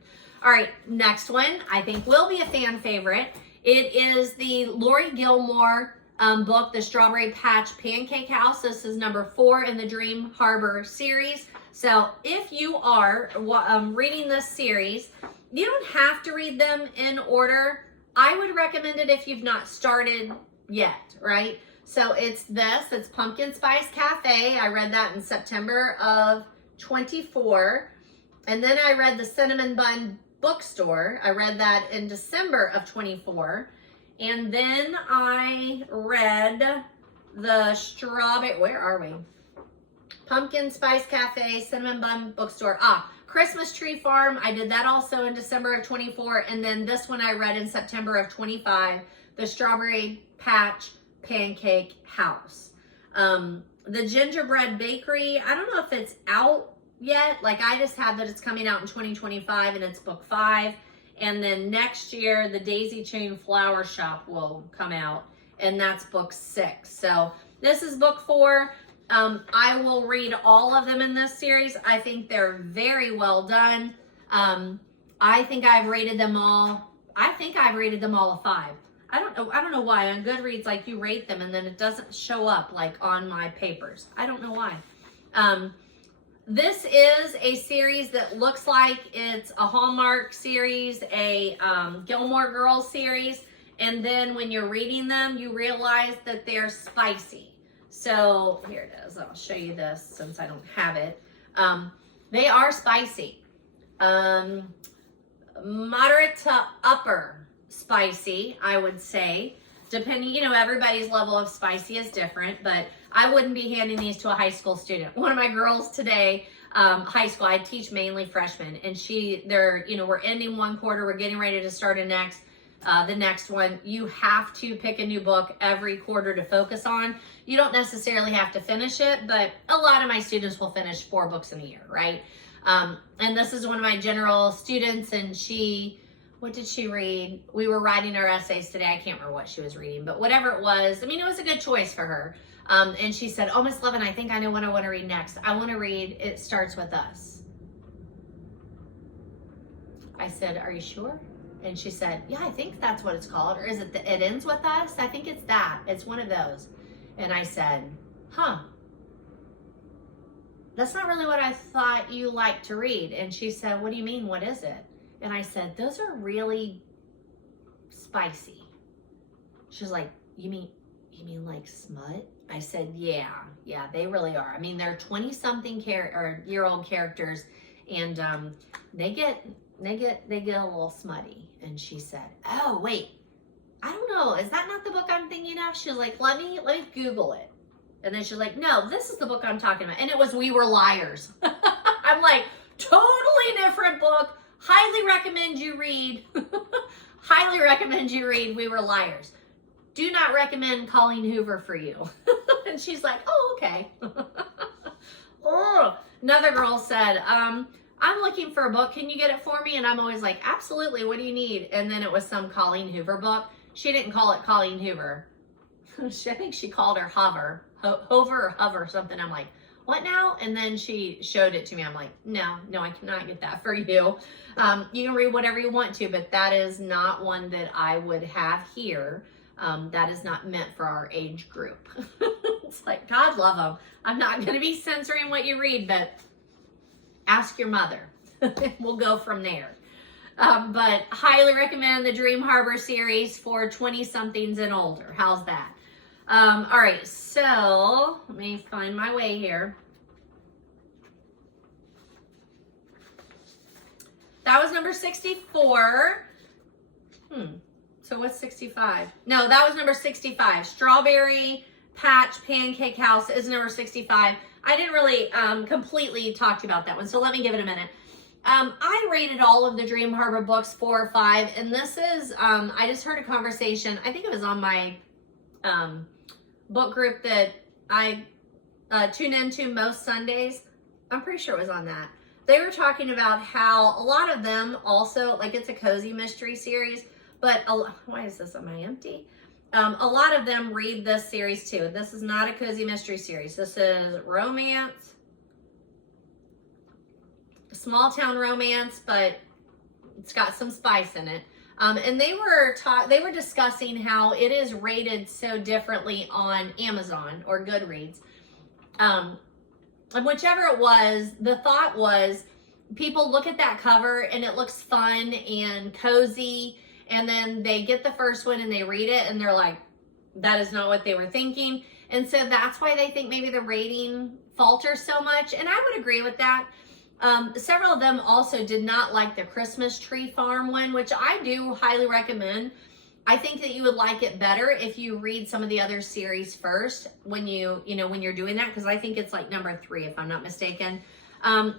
All right, next one I think will be a fan favorite. It is the Laurie Gilmore book, The Strawberry Patch Pancake House. This is number 4 in the Dream Harbor series. So if you are reading this series, you don't have to read them in order. I would recommend it if you've not started yet, right? So it's Pumpkin Spice Cafe. I read that in September of 24. And then I read the Cinnamon Bun Bookstore. I read that in December of 24. And then I read the strawberry, where are we? Pumpkin Spice Cafe, Cinnamon Bun Bookstore. Christmas Tree Farm. I did that also in December of 24. And then this one I read in September of 25, The Strawberry Patch Pancake House. The Gingerbread Bakery, I don't know if it's out yet. Like, I just have that it's coming out in 2025 and it's book 5. And then next year, the Daisy Chain Flower Shop will come out, and that's book 6. So this is book 4. I will read all of them in this series. I think they're very well done. I think I've rated them all. I think I've rated them all a 5. I don't know why. On Goodreads, like, you rate them and then it doesn't show up like on my papers. I don't know why. This is a series that looks like it's a Hallmark series, a Gilmore Girls series, and then when you're reading them, you realize that they're spicy. So here it is. I'll show you this since I don't have it. They are spicy. Moderate to upper spicy, I would say. Depending, everybody's level of spicy is different, but I wouldn't be handing these to a high school student. One of my girls today, high school, I teach mainly freshmen, and we're ending one quarter, we're getting ready to start the next one. You have to pick a new book every quarter to focus on. You don't necessarily have to finish it, but a lot of my students will finish 4 books in a year, right? And this is one of my general students, and what did she read? We were writing our essays today. I can't remember what she was reading, but whatever it was, it was a good choice for her. And she said, "Oh, Miss Lovin, I think I know what I want to read next. I want to read It Starts With Us." I said, "Are you sure?" And she said, "Yeah, I think that's what it's called. Or is it It Ends With Us? I think it's that. It's one of those." And I said, "Huh. That's not really what I thought you liked to read." And she said, "What do you mean? What is it?" And I said, "Those are really spicy." She's like, You mean like smut?" I said, yeah, they really are. They're 20-something year-old characters, and they get a little smutty. And she said, "Oh, wait, I don't know. Is that not the book I'm thinking of?" She was like, let me Google it. And then she's like, "No, this is the book I'm talking about." And it was We Were Liars. I'm like, totally different book. Highly recommend you read. Highly recommend you read We Were Liars. Do not recommend Colleen Hoover for you. And she's like, "Oh, okay." Oh, another girl said, "I'm looking for a book. Can you get it for me?" And I'm always like, "Absolutely. What do you need?" And then it was some Colleen Hoover book. She didn't call it Colleen Hoover. I think she called her Hover or Hover something. I'm like, "What now?" And then she showed it to me. I'm like, no, I cannot get that for you. You can read whatever you want to, but that is not one that I would have here. That is not meant for our age group. It's like, God love them. I'm not going to be censoring what you read, but ask your mother. We'll go from there. But highly recommend the Dream Harbor series for 20-somethings and older. How's that? All right, so let me find my way here. That was number 64. So what's 65? No, that was number 65. Strawberry Patch Pancake House is number 65. I didn't really completely talk to you about that one, so let me give it a minute. I rated all of the Dream Harbor books 4 or 5, and this is, I just heard a conversation, I think it was on my book group that I tune into most Sundays. I'm pretty sure it was on that. They were talking about how a lot of them also, like, it's a cozy mystery series, but why is this? Am I empty? A lot of them read this series too. This is not a cozy mystery series. This is romance, small town romance, but it's got some spice in it. And they were discussing how it is rated so differently on Amazon or Goodreads. And whichever it was, the thought was people look at that cover and it looks fun and cozy, and then they get the first one and they read it and they're like, that is not what they were thinking. And so that's why they think maybe the rating falters so much. And I would agree with that. Several of them also did not like the Christmas Tree Farm one, which I do highly recommend. I think that you would like it better if you read some of the other series first when when you're doing that, because I think it's like number 3, if I'm not mistaken.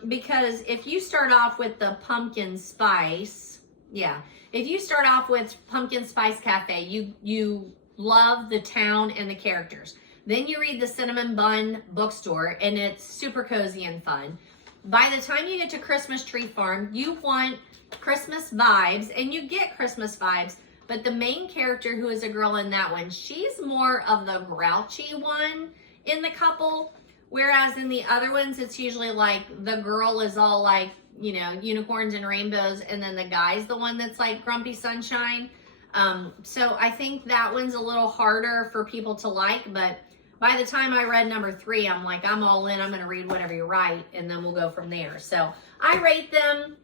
Because if you start off with the pumpkin spice, if you start off with Pumpkin Spice Cafe, you love the town and the characters. Then you read the Cinnamon Bun Bookstore, and it's super cozy and fun. By the time you get to Christmas Tree Farm, you want Christmas vibes, and you get Christmas vibes, but the main character, who is a girl in that one, she's more of the grouchy one in the couple, whereas in the other ones, it's usually like the girl is all like, unicorns and rainbows, and then the guy's the one that's like grumpy sunshine. So I think that one's a little harder for people to like, but by the time I read number 3, I'm like, I'm all in. I'm going to read whatever you write, and then we'll go from there. So I rate them,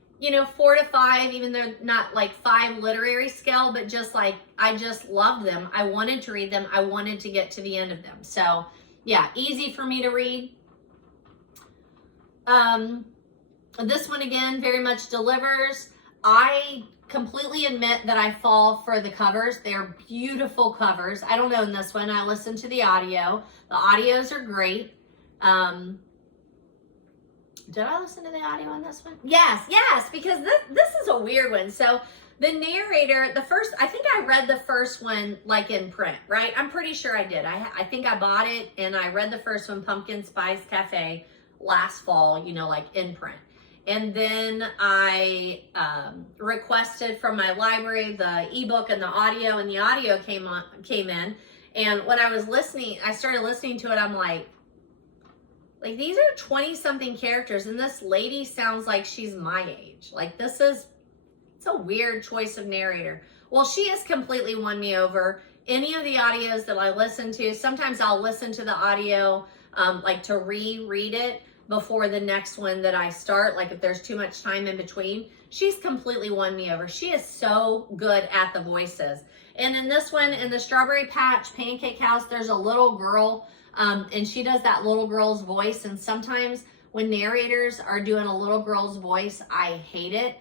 4 to 5, even though not like 5 literary scale, but just like, I just loved them. I wanted to read them. I wanted to get to the end of them. So yeah, easy for me to read. This one again, very much delivers. I completely admit that I fall for the covers. They're beautiful covers. I don't own this one. I listened to the audio. The audios are great. Did I listen to the audio on this one? Yes, because this is a weird one. So the narrator, I think I read the first one like in print, right? I'm pretty sure I did. I think I bought it and I read the first one, Pumpkin Spice Cafe, last fall, like in print. And then I requested from my library the ebook and the audio, and the audio came in. And when I was listening, I started listening to it. I'm like these are 20-something characters, and this lady sounds like she's my age. Like it's a weird choice of narrator. Well, she has completely won me over. Any of the audios that I listen to, sometimes I'll listen to the audio like to reread it before the next one that I start, like if there's too much time in between. She's completely won me over. She is so good at the voices. And in this one, in the Strawberry Patch Pancake House, there's a little girl, and she does that little girl's voice. And sometimes when narrators are doing a little girl's voice, I hate it.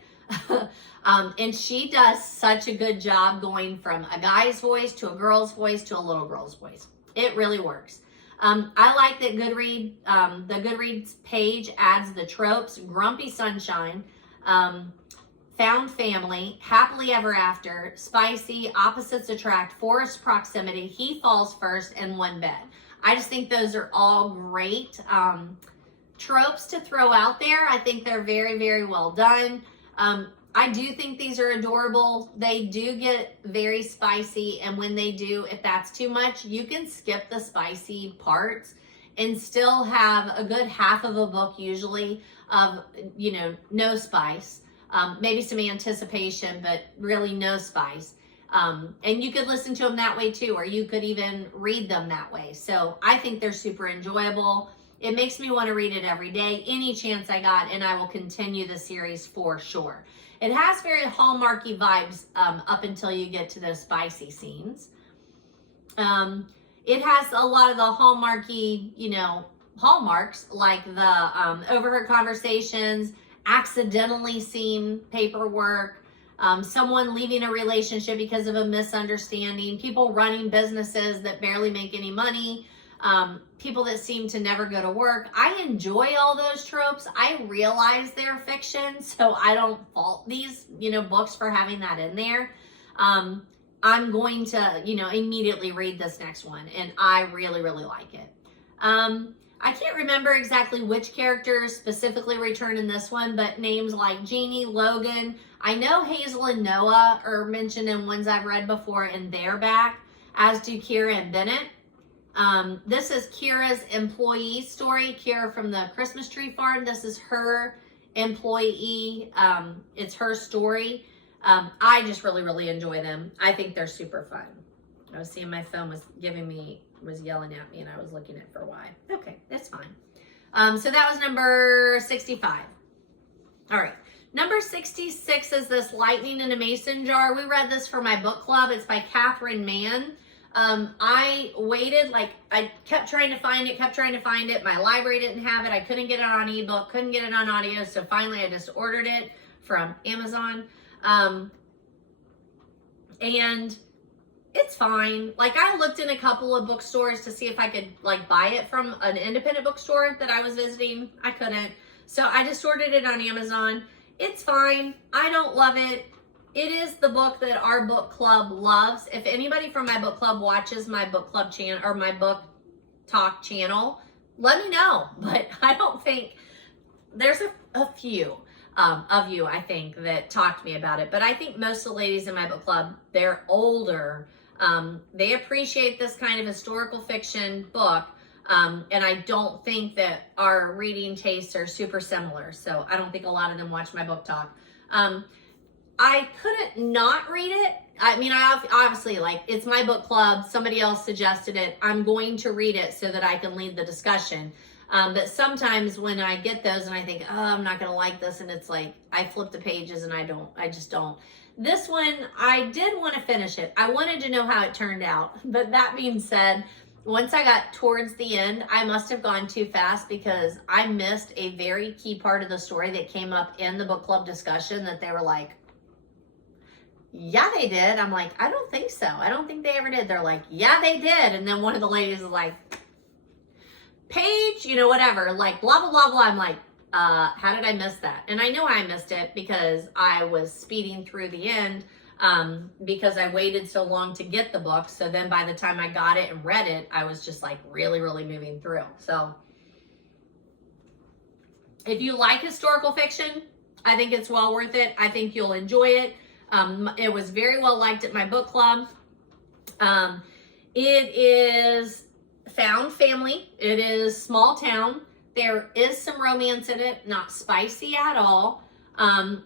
And she does such a good job going from a guy's voice to a girl's voice to a little girl's voice. It really works. I like that the Goodreads page adds the tropes: grumpy sunshine, found family, happily ever after, spicy, opposites attract, forest proximity, he falls first, and one bed. I just think those are all great tropes to throw out there. I think they're very, very well done. I do think these are adorable. They do get very spicy, and when they do, if that's too much, you can skip the spicy parts and still have a good half of a book usually of, no spice. Maybe some anticipation, but really no spice. And you could listen to them that way too, or you could even read them that way. So I think they're super enjoyable. It makes me want to read it every day, any chance I got, and I will continue the series for sure. It has very Hallmarky vibes up until you get to those spicy scenes. It has a lot of the Hallmarky, hallmarks, like the overheard conversations, accidentally seen paperwork, someone leaving a relationship because of a misunderstanding, people running businesses that barely make any money, people that seem to never go to work. I enjoy all those tropes. I realize they're fiction, so I don't fault these, books for having that in there. I'm going to, immediately read this next one, and I really, really like it. I can't remember exactly which characters specifically return in this one, but names like Jeannie, Logan, I know Hazel and Noah are mentioned in ones I've read before, and they're back, as do Kira and Bennett. This is Kira's employee story. Kira from the Christmas Tree Farm. This is her employee. It's her story. I just really, really enjoy them. I think they're super fun. I was seeing my phone was yelling at me, and I was looking at it for why. Okay, that's fine. So that was number 65. All right. Number 66 is this Lightning in a Mason Jar. We read this for my book club. It's by Catherine Mann. I waited, I kept trying to find it. My library didn't have it. I couldn't get it on ebook, couldn't get it on audio. So finally I just ordered it from Amazon. And it's fine. Like, I looked in a couple of bookstores to see if I could like buy it from an independent bookstore that I was visiting. I couldn't. So I just ordered it on Amazon. It's fine. I don't love it. It is the book that our book club loves. If anybody from my book club watches my book club channel or my book talk channel, let me know. But I don't think there's a few of you, I think, that talked to me about it. But I think most of the ladies in my book club, they're older. They appreciate this kind of historical fiction book. And I don't think that our reading tastes are super similar. So I don't think a lot of them watch my book talk. I couldn't not read it. I mean, I obviously, like, it's my book club. Somebody else suggested it. I'm going to read it so that I can lead the discussion. But sometimes when I get those and I think, oh, I'm not going to like this. And it's like, I flip the pages and I just don't. This one, I did want to finish it. I wanted to know how it turned out. But that being said, once I got towards the end, I must have gone too fast because I missed a very key part of the story that came up in the book club discussion that they were like, yeah, they did. I'm like, I don't think so. I don't think they ever did. They're like, yeah, they did. And then one of the ladies is like, page, whatever, like blah, blah, blah, blah. I'm like, how did I miss that? And I know I missed it because I was speeding through the end because I waited so long to get the book. So then by the time I got it and read it, I was just like really, really moving through. So if you like historical fiction, I think it's well worth it. I think you'll enjoy it. It was very well liked at my book club. It is found family. It is small town. There is some romance in it, not spicy at all.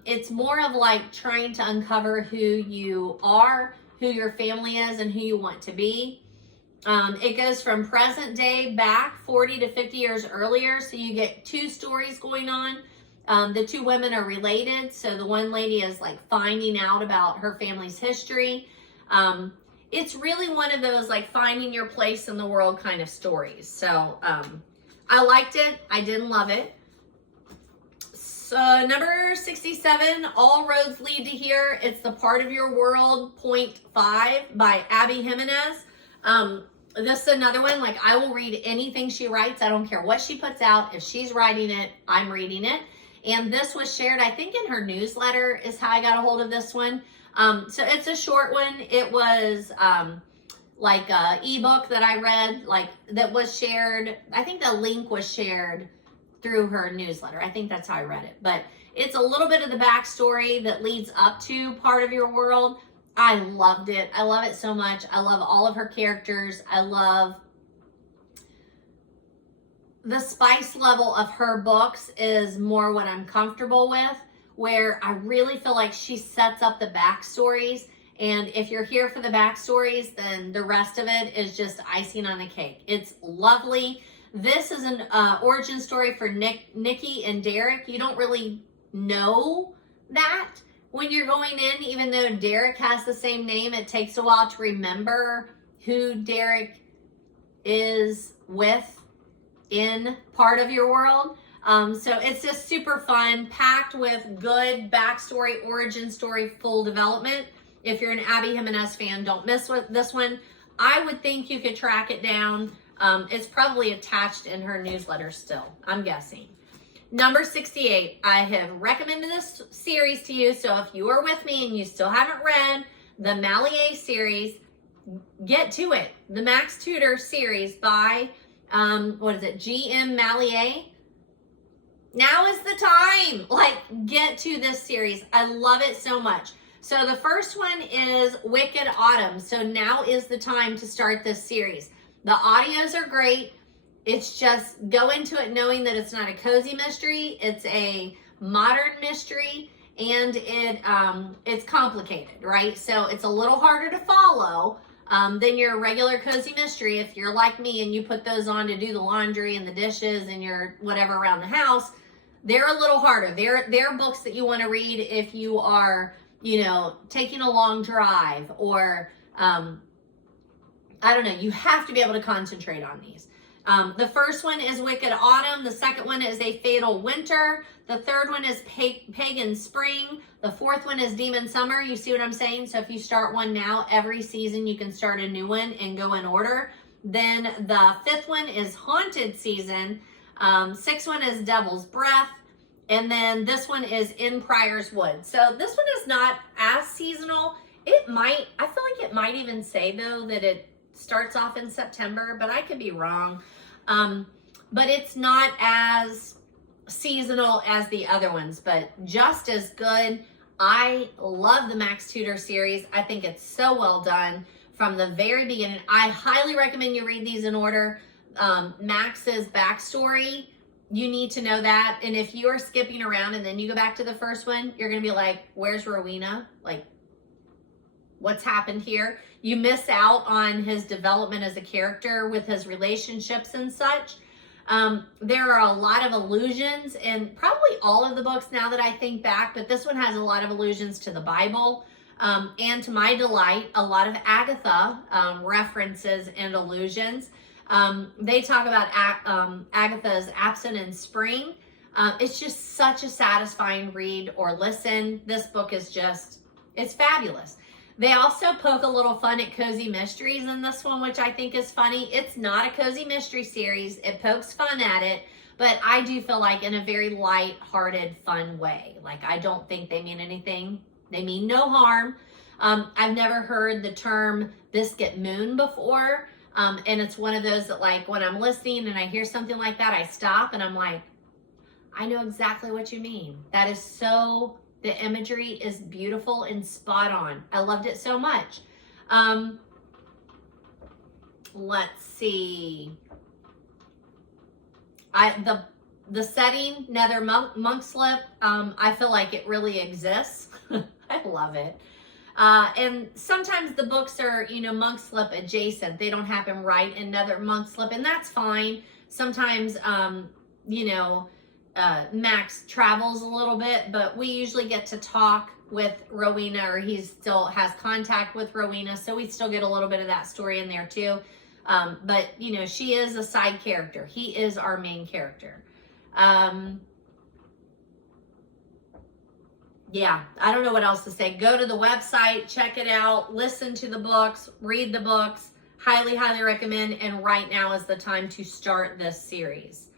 It's more of like trying to uncover who you are, who your family is, and who you want to be. It goes from present day back 40 to 50 years earlier. So you get two stories going on. The two women are related. So the one lady is like finding out about her family's history. It's really one of those like finding your place in the world kind of stories. So I liked it. I didn't love it. So number 67, All Roads Lead to Here. It's The Part of Your World, Point 5 by Abby Jimenez. This is another one, like I will read anything she writes. I don't care what she puts out. If she's writing it, I'm reading it. And this was shared, I think, in her newsletter is how I got a hold of this one. So it's a short one. It was like a ebook that I read, like that was shared. I think the link was shared through her newsletter. I think that's how I read it. But it's a little bit of the backstory that leads up to Part of Your World. I loved it. I love it so much. I love all of her characters. I love the spice level of her books is more what I'm comfortable with, where I really feel like she sets up the backstories. And if you're here for the backstories, then the rest of it is just icing on the cake. It's lovely. This is an origin story for Nikki and Derek. You don't really know that when you're going in, even though Derek has the same name, it takes a while to remember who Derek is with in Part of Your World. So it's just super fun, packed with good backstory, origin story, full development. If you're an Abby Jimenez fan, don't miss this one. I would think you could track it down. It's probably attached in her newsletter still, I'm guessing. Number 68, I have recommended this series to you. So if you are with me and you still haven't read the Mayle series, get to it. The Max Tudor series by G.M. Mayle. Now is the time. Like, get to this series. I love it so much. So the first one is Wicked Autumn. So now is the time to start this series. The audios are great. It's just go into it knowing that it's not a cozy mystery. It's a modern mystery, and it's complicated, right? So it's a little harder to follow than your regular cozy mystery. If you're like me and you put those on to do the laundry and the dishes and your whatever around the house, they're a little harder. They're books that you want to read if you are, taking a long drive or, I don't know, you have to be able to concentrate on these. The first one is Wicked Autumn. The second one is A Fatal Winter. The third one is Pagan Spring. The fourth one is Demon Summer. You see what I'm saying? So if you start one now, every season you can start a new one and go in order. Then the fifth one is Haunted Season. Sixth one is Devil's Breath. And then this one is In Prior's Wood. So this one is not as seasonal. I feel like it might even say though that it starts off in September, but I could be wrong. But it's not as seasonal as the other ones, but just as good. I love the Max Tudor series. I think it's so well done from the very beginning. I highly recommend you read these in order. Max's backstory, you need to know that. And if you are skipping around and then you go back to the first one, you're going to be like, where's Rowena? Like, what's happened here? You miss out on his development as a character with his relationships and such. There are a lot of allusions in probably all of the books now that I think back, but this one has a lot of allusions to the Bible. And to my delight, a lot of Agatha references and allusions. They talk about Agatha's Absent in Spring. It's just such a satisfying read or listen. This book is it's fabulous. They also poke a little fun at cozy mysteries in this one, which I think is funny. It's not a cozy mystery series. It pokes fun at it, but I do feel like in a very light-hearted, fun way. Like, I don't think they mean anything. They mean no harm. I've never heard the term biscuit moon before. And it's one of those that, like, when I'm listening and I hear something like that, I stop and I'm like, I know exactly what you mean. That is so... The imagery is beautiful and spot on. I loved it so much. Let's see. The setting, Nether Monkslip, I feel like it really exists. I love it. And sometimes the books are, Monkslip adjacent. They don't happen right in Nether Monkslip, and that's fine. Sometimes, Max travels a little bit, but we usually get to talk with Rowena, or he still has contact with Rowena, so we still get a little bit of that story in there too. But she is a side character. He is our main character. Yeah, I don't know what else to say. Go to the website, check it out, listen to the books, read the books. Highly, highly recommend. And right now is the time to start this series.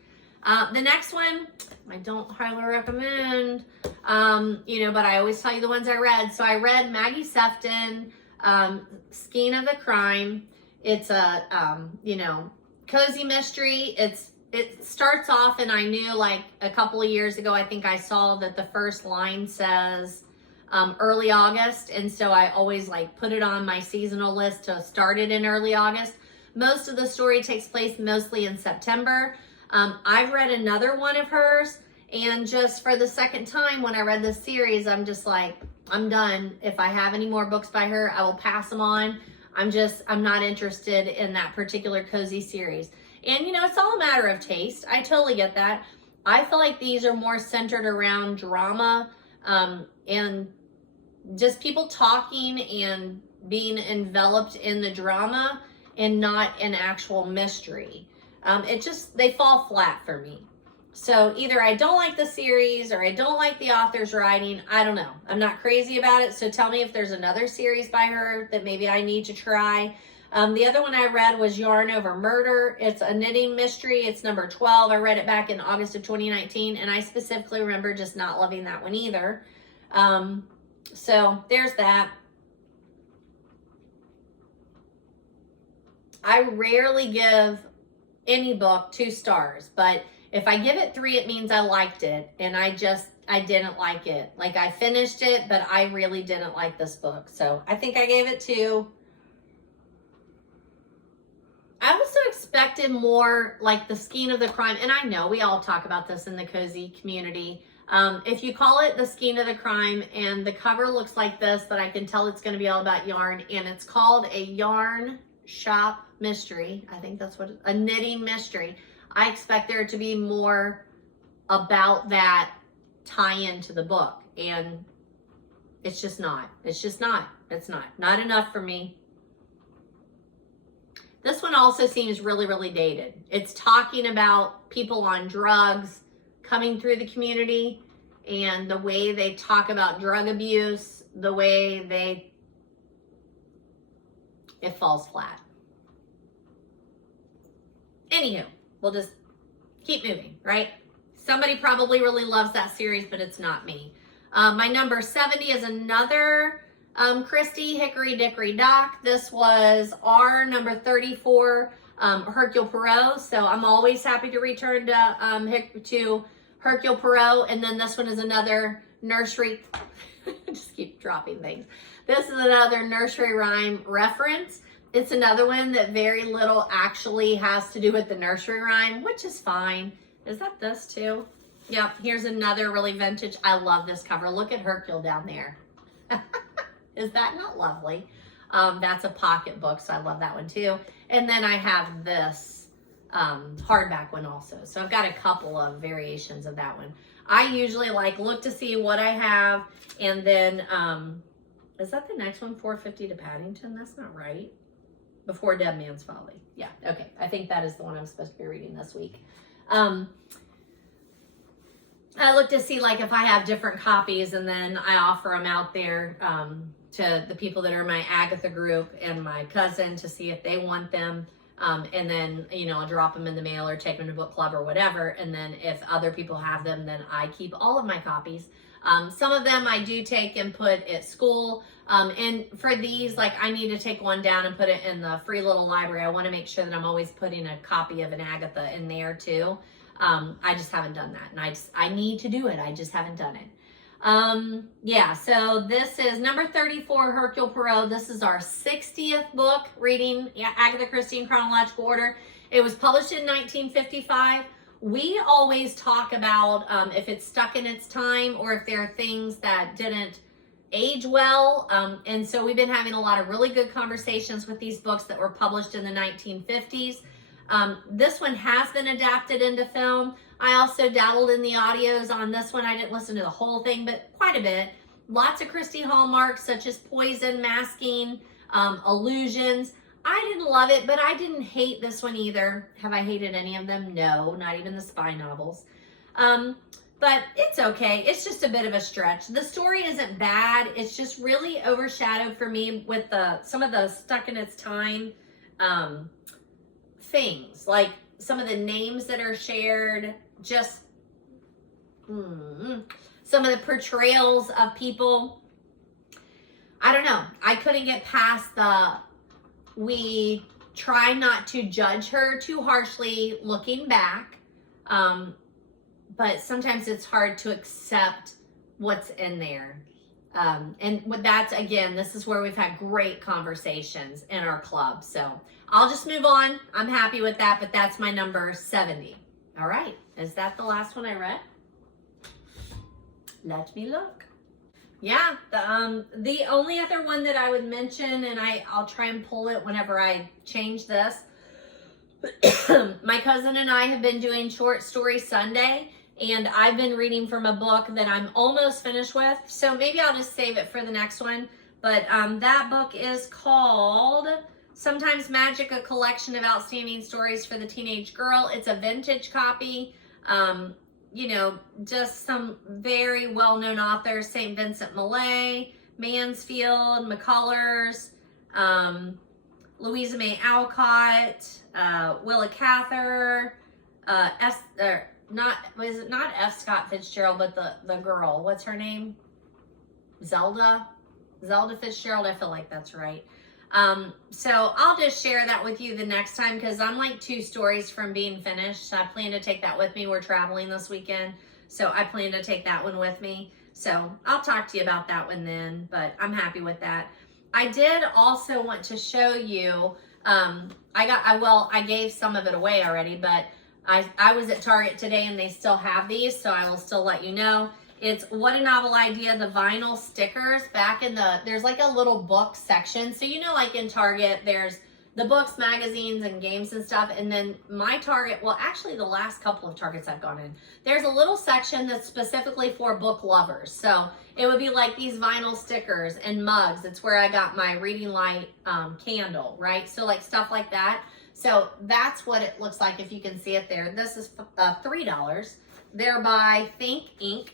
The next one, I don't highly recommend, but I always tell you the ones I read. So I read Maggie Sefton, Skein of the Crime. It's a, cozy mystery. It starts off, and I knew like a couple of years ago, I think I saw that the first line says early August. And so I always like put it on my seasonal list to start it in early August. Most of the story takes place mostly in September. I've read another one of hers, and just for the second time when I read this series, I'm just like, I'm done. If I have any more books by her, I will pass them on. I'm not interested in that particular cozy series. And, it's all a matter of taste. I totally get that. I feel like these are more centered around drama, and just people talking and being enveloped in the drama and not an actual mystery. They fall flat for me. So either I don't like the series or I don't like the author's writing. I don't know. I'm not crazy about it. So tell me if there's another series by her that maybe I need to try. The other one I read was Yarn Over Murder. It's a knitting mystery. It's number 12. I read it back in August of 2019, and I specifically remember just not loving that one either. So there's that. I rarely give any book 2 stars, but if I give it 3, it means I liked it, and I didn't like it. Like, I finished it, but I really didn't like this book. So I think I gave it 2. I also expected more like the Skein of the Crime, and I know we all talk about this in the cozy community. If you call it the Skein of the Crime and the cover looks like this, then I can tell it's going to be all about yarn, and it's called a yarn shop mystery. I think that's a knitting mystery. I expect there to be more about that tie-in to the book, and it's just not. It's not enough for me. This one also seems really, really dated. It's talking about people on drugs coming through the community and the way they talk about drug abuse, the way it falls flat. Anywho, we'll just keep moving, right? Somebody probably really loves that series, but it's not me. My number 70 is another Christie, Hickory Dickory Dock. This was our number 34, Hercule Poirot. So I'm always happy to return to Hercule Poirot. And then this one is another nursery. I just keep dropping things. This is another nursery rhyme reference. It's another one that very little actually has to do with the nursery rhyme, which is fine. Is that this too? Yep, here's another really vintage. I love this cover. Look at Hercule down there. Is that not lovely? That's a pocket book, so I love that one too. And then I have this hardback one also. So I've got a couple of variations of that one. I usually look to see what I have, and then, is that the next one, 450 to Paddington? That's not right. Before Dead Man's Folly. Yeah, okay. I think that is the one I'm supposed to be reading this week. I look to see if I have different copies, and then I offer them out there to the people that are my Agatha group and my cousin to see if they want them. And then, I'll drop them in the mail or take them to book club or whatever. And then if other people have them, then I keep all of my copies. Some of them I do take and put at school. And for these, I need to take one down and put it in the free little library. I want to make sure that I'm always putting a copy of an Agatha in there too. I just haven't done that. And I need to do it. I just haven't done it. Yeah, so this is number 34, Hercule Poirot. This is our 60th book, reading Agatha Christie in chronological order. It was published in 1955. We always talk about if it's stuck in its time or if there are things that didn't age well. And so we've been having a lot of really good conversations with these books that were published in the 1950s. This one has been adapted into film. I also dabbled in the audios on this one. I didn't listen to the whole thing, but quite a bit. Lots of Christie hallmarks such as poison, masking, illusions. I didn't love it, but I didn't hate this one either. Have I hated any of them? No, not even the spy novels. But it's okay. It's just a bit of a stretch. The story isn't bad. It's just really overshadowed for me with some of the stuck in its time things, like some of the names that are shared, just some of the portrayals of people. I don't know. I couldn't get past we try not to judge her too harshly looking back. But sometimes it's hard to accept what's in there. And that's, again, this is where we've had great conversations in our club. So I'll just move on. I'm happy with that, but that's my number 70. All right. Is that the last one I read? Let me look. Yeah. The only other one that I would mention, and I'll try and pull it whenever I change this. My cousin and I have been doing Short Story Sunday, and I've been reading from a book that I'm almost finished with. So maybe I'll just save it for the next one. But that book is called Sometimes Magic, a collection of outstanding stories for the teenage girl. It's a vintage copy. Just some very well-known authors, St. Vincent Millay, Mansfield, McCullers, Louisa May Alcott, Willa Cather, not F. Scott Fitzgerald, but the girl, what's her name? Zelda Fitzgerald. I feel like that's right. So I'll just share that with you the next time, because I'm 2 stories from being finished. So I plan to take that with me. We're traveling this weekend, so I plan to take that one with me. So I'll talk to you about that one then, but I'm happy with that. I did also want to show you, I gave some of it away already, but I was at Target today and they still have these, so I will still let you know. It's What a Novel Idea, the vinyl stickers back in there's a little book section. So in Target, there's the books, magazines, and games and stuff. And then my Target, well, actually the last couple of Targets I've gone in, there's a little section that's specifically for book lovers. So it would be these vinyl stickers and mugs. It's where I got my reading light candle, right? So stuff like that. So that's what it looks like if you can see it there. This is $3. They're by Think Inc.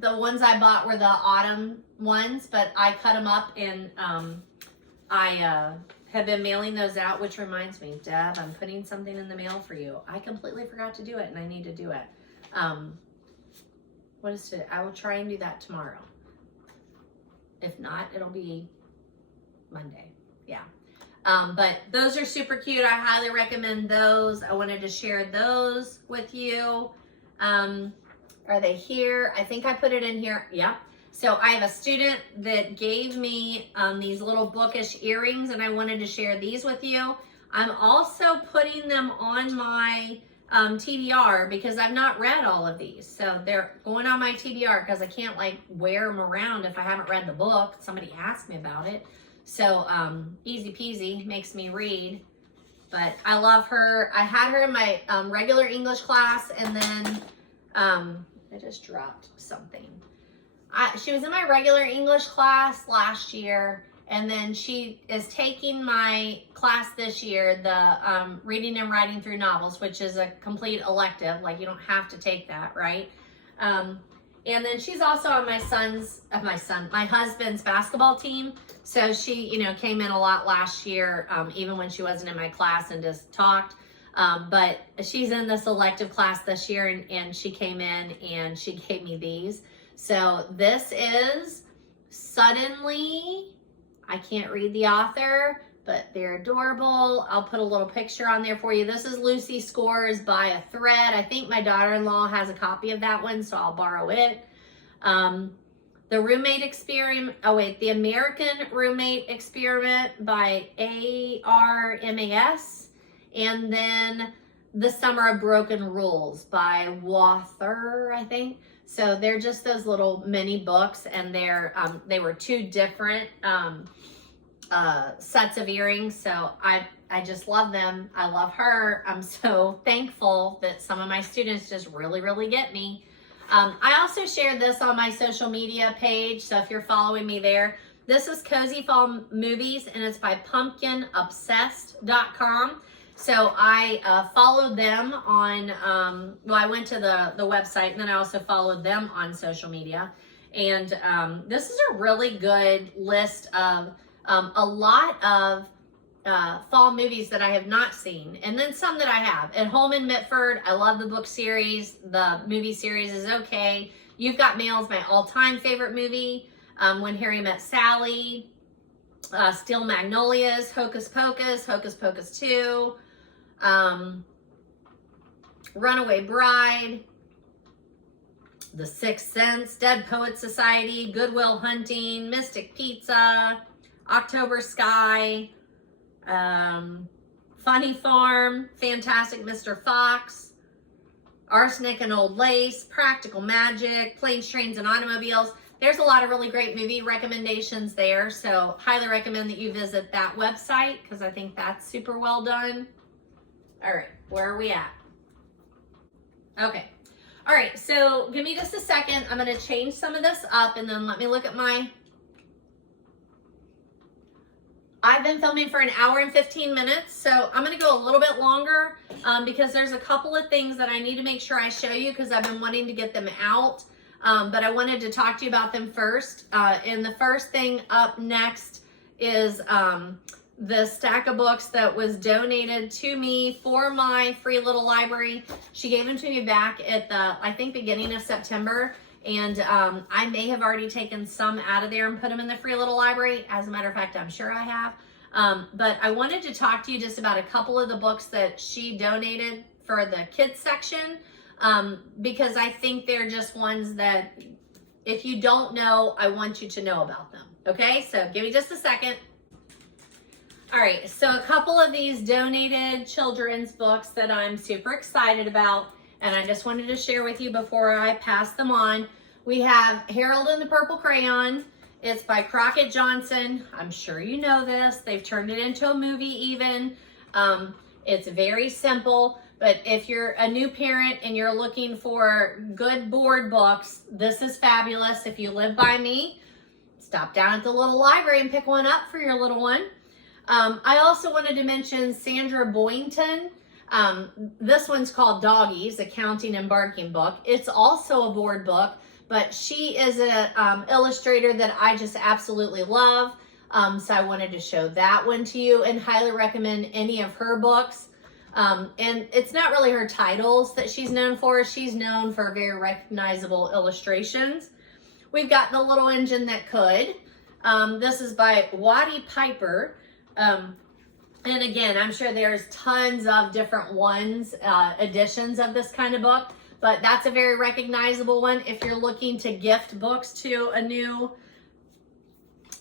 The ones I bought were the autumn ones, but I cut them up and I have been mailing those out, which reminds me, Deb, I'm putting something in the mail for you. I completely forgot to do it, and I need to do it. What is today? I will try and do that tomorrow. If not, it'll be Monday. Yeah. But those are super cute. I highly recommend those. I wanted to share those with you. Are they here? I think I put it in here. Yeah. So I have a student that gave me these little bookish earrings, and I wanted to share these with you. I'm also putting them on my TBR because I've not read all of these. So they're going on my TBR because I can't like wear them around if I haven't read the book. Somebody asked me about it. So easy peasy, makes me read. But I love her. I had her in my regular English class, and then I just dropped something. She was in my regular English class last year, and then she is taking my class this year, the reading and writing through novels, which is a complete elective. Like, you don't have to take that, right? And then she's also on my husband's basketball team. So she, you know, came in a lot last year, even when she wasn't in my class, and just talked. But she's in this elective class this year, and she came in and she gave me these. So this is Suddenly, I can't read the author, but they're adorable. I'll put a little picture on there for you. This is Lucy Scores by a Thread. I think my daughter-in-law has a copy of that one, so I'll borrow it. The Roommate Experiment, the American Roommate Experiment by ARMAS. And then The Summer of Broken Rules by Wather, I think. So they're just those little mini books, and they were two different sets of earrings. So I just love them. I love her. I'm so thankful that some of my students just really, really get me. I also shared this on my social media page. So if you're following me there, this is Cozy Fall Movies, and it's by pumpkinobsessed.com. So I followed them on, I went to the website, and then I also followed them on social media. And this is a really good list of a lot of fall movies that I have not seen, and then some that I have. At Home in Mitford, I love the book series. The movie series is okay. You've Got Mail is my all-time favorite movie. When Harry Met Sally, Steel Magnolias, Hocus Pocus, Hocus Pocus 2, Runaway Bride, The Sixth Sense, Dead Poets Society, Good Will Hunting, Mystic Pizza, October Sky, Funny Farm, Fantastic Mr. Fox, Arsenic and Old Lace, Practical Magic, Planes, Trains, and Automobiles. There's a lot of really great movie recommendations there, so highly recommend that you visit that website because I think that's super well done. All right, where are we at? Okay. All right, so give me just a second. I'm going to change some of this up, and then let me look at my... I've been filming for 1 hour and 15 minutes, so I'm going to go a little bit longer because there's a couple of things that I need to make sure I show you because I've been wanting to get them out, but I wanted to talk to you about them first. And the first thing up next is the stack of books that was donated to me for my free little library. She gave them to me back at the, I think, beginning of September. And I may have already taken some out of there and put them in the free little library. As a matter of fact, I'm sure I have. But I wanted to talk to you just about a couple of the books that she donated for the kids section because I think they're just ones that if you don't know, I want you to know about them. Okay, so give me just a second. All right, so a couple of these donated children's books that I'm super excited about, and I just wanted to share with you before I pass them on. We have Harold and the Purple Crayon. It's by Crockett Johnson. I'm sure you know this. They've turned it into a movie even. It's very simple, but if you're a new parent and you're looking for good board books, this is fabulous. If you live by me, stop down at the little library and pick one up for your little one. I also wanted to mention Sandra Boynton. This one's called Doggies, a counting and barking book. It's also a board book, but she is an illustrator that I just absolutely love. So I wanted to show that one to you and highly recommend any of her books. And it's not really her titles that she's known for. She's known for very recognizable illustrations. We've got The Little Engine That Could. This is by Waddy Piper. And again, I'm sure there's tons of different editions of this kind of book, but that's a very recognizable one if you're looking to gift books to a new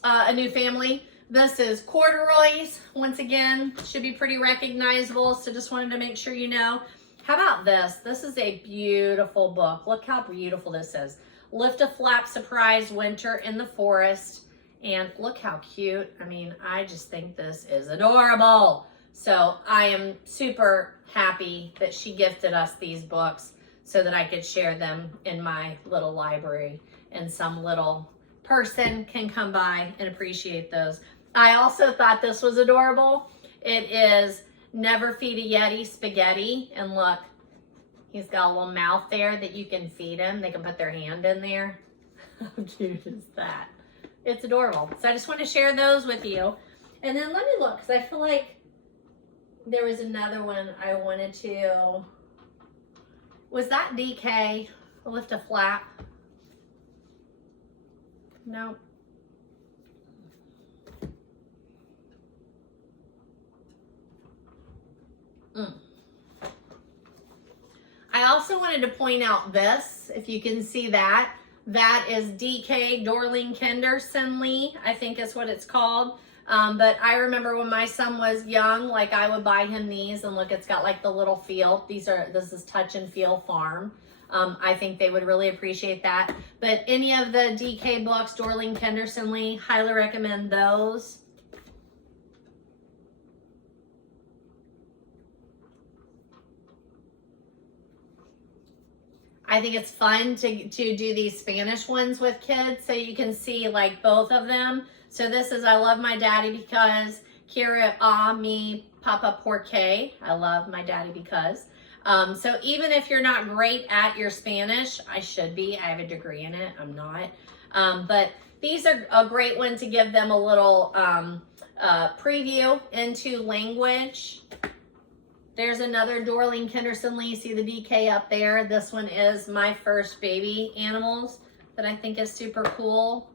family. This is Corduroys. Once again, should be pretty recognizable, so just wanted to make sure you know. How about this? This is a beautiful book. Look how beautiful this is. Lift a Flap Surprise Winter in the Forest. And look how cute. I mean, I just think this is adorable. So I am super happy that she gifted us these books so that I could share them in my little library and some little person can come by and appreciate those. I also thought this was adorable. It is Never Feed a Yeti Spaghetti. And look, he's got a little mouth there that you can feed him. They can put their hand in there. How cute is that? It's adorable. So I just want to share those with you. And then let me look, because I feel like there was another one I wanted to. Was that DK? Lift a Flap? No. I also wanted to point out this, if you can see that. That is DK Dorling Kenderson Lee, I think is what it's called. But I remember when my son was young, like I would buy him these, and look, it's got like the little feel. This is Touch and Feel Farm. I think they would really appreciate that. But any of the DK books, Dorling Kenderson Lee, highly recommend those. I think it's fun to do these Spanish ones with kids so you can see like both of them. So this is I Love My Daddy Because, Quiero a mi Papa Porque. I love my daddy because. So even if you're not great at your Spanish, I should be. I have a degree in it. I'm not. But these are a great one to give them a little preview into language. There's another Dorling Kenderson Lee. See the DK up there? This one is My First Baby Animals that I think is super cool.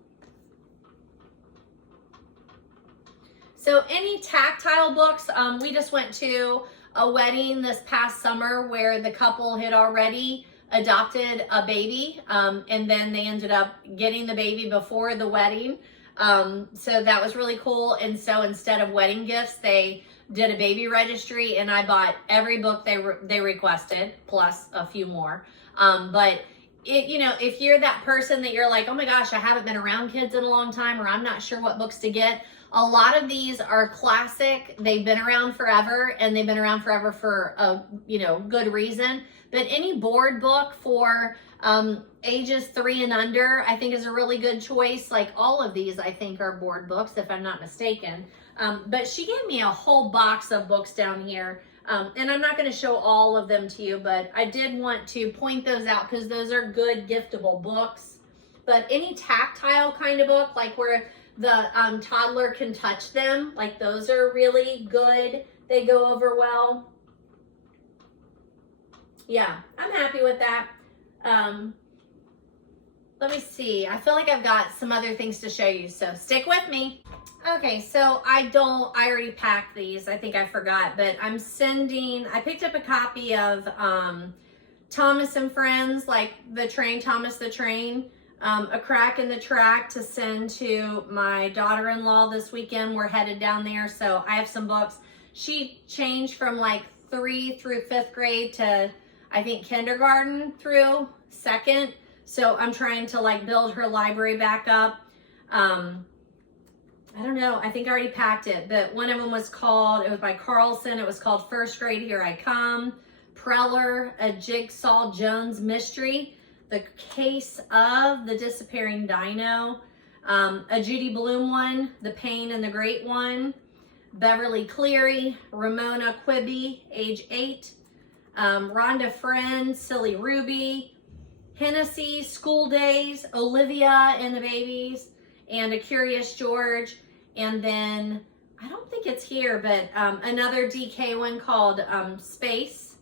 So any tactile books, we just went to a wedding this past summer where the couple had already adopted a baby, and then they ended up getting the baby before the wedding. So that was really cool. And so instead of wedding gifts, they did a baby registry, and I bought every book they requested, plus a few more. But if you're that person that you're like, oh my gosh, I haven't been around kids in a long time, or I'm not sure what books to get, a lot of these are classic. They've been around forever, and they've been around forever for a good reason. But any board book for ages 3 and under, I think is a really good choice. Like all of these, I think, are board books, if I'm not mistaken. But she gave me a whole box of books down here. And I'm not going to show all of them to you, but I did want to point those out because those are good giftable books. But any tactile kind of book, like where the toddler can touch them, like those are really good. They go over well. Yeah, I'm happy with that. Let me see. I feel like I've got some other things to show you, so stick with me. Okay, so I already packed these. I think I forgot, but I picked up a copy of Thomas and Friends, like Thomas the Train, A Crack in the Track to send to my daughter-in-law this weekend. We're headed down there, so I have some books. She changed from like 3 through 5th grade to, I think, kindergarten through 2nd. So I'm trying to like build her library back up. I don't know, I think I already packed it, but one of them was it was by Carlson. It was called First Grade Here I Come. Preller, A Jigsaw Jones Mystery. The Case of the Disappearing Dino. A Judy Blume one, The Pain and the Great One. Beverly Cleary, Ramona Quibby, age 8, Rhonda Friend, Silly Ruby, Hennessy, School Days, Olivia and the Babies, and A Curious George. And then, I don't think it's here, but another DK one called Space.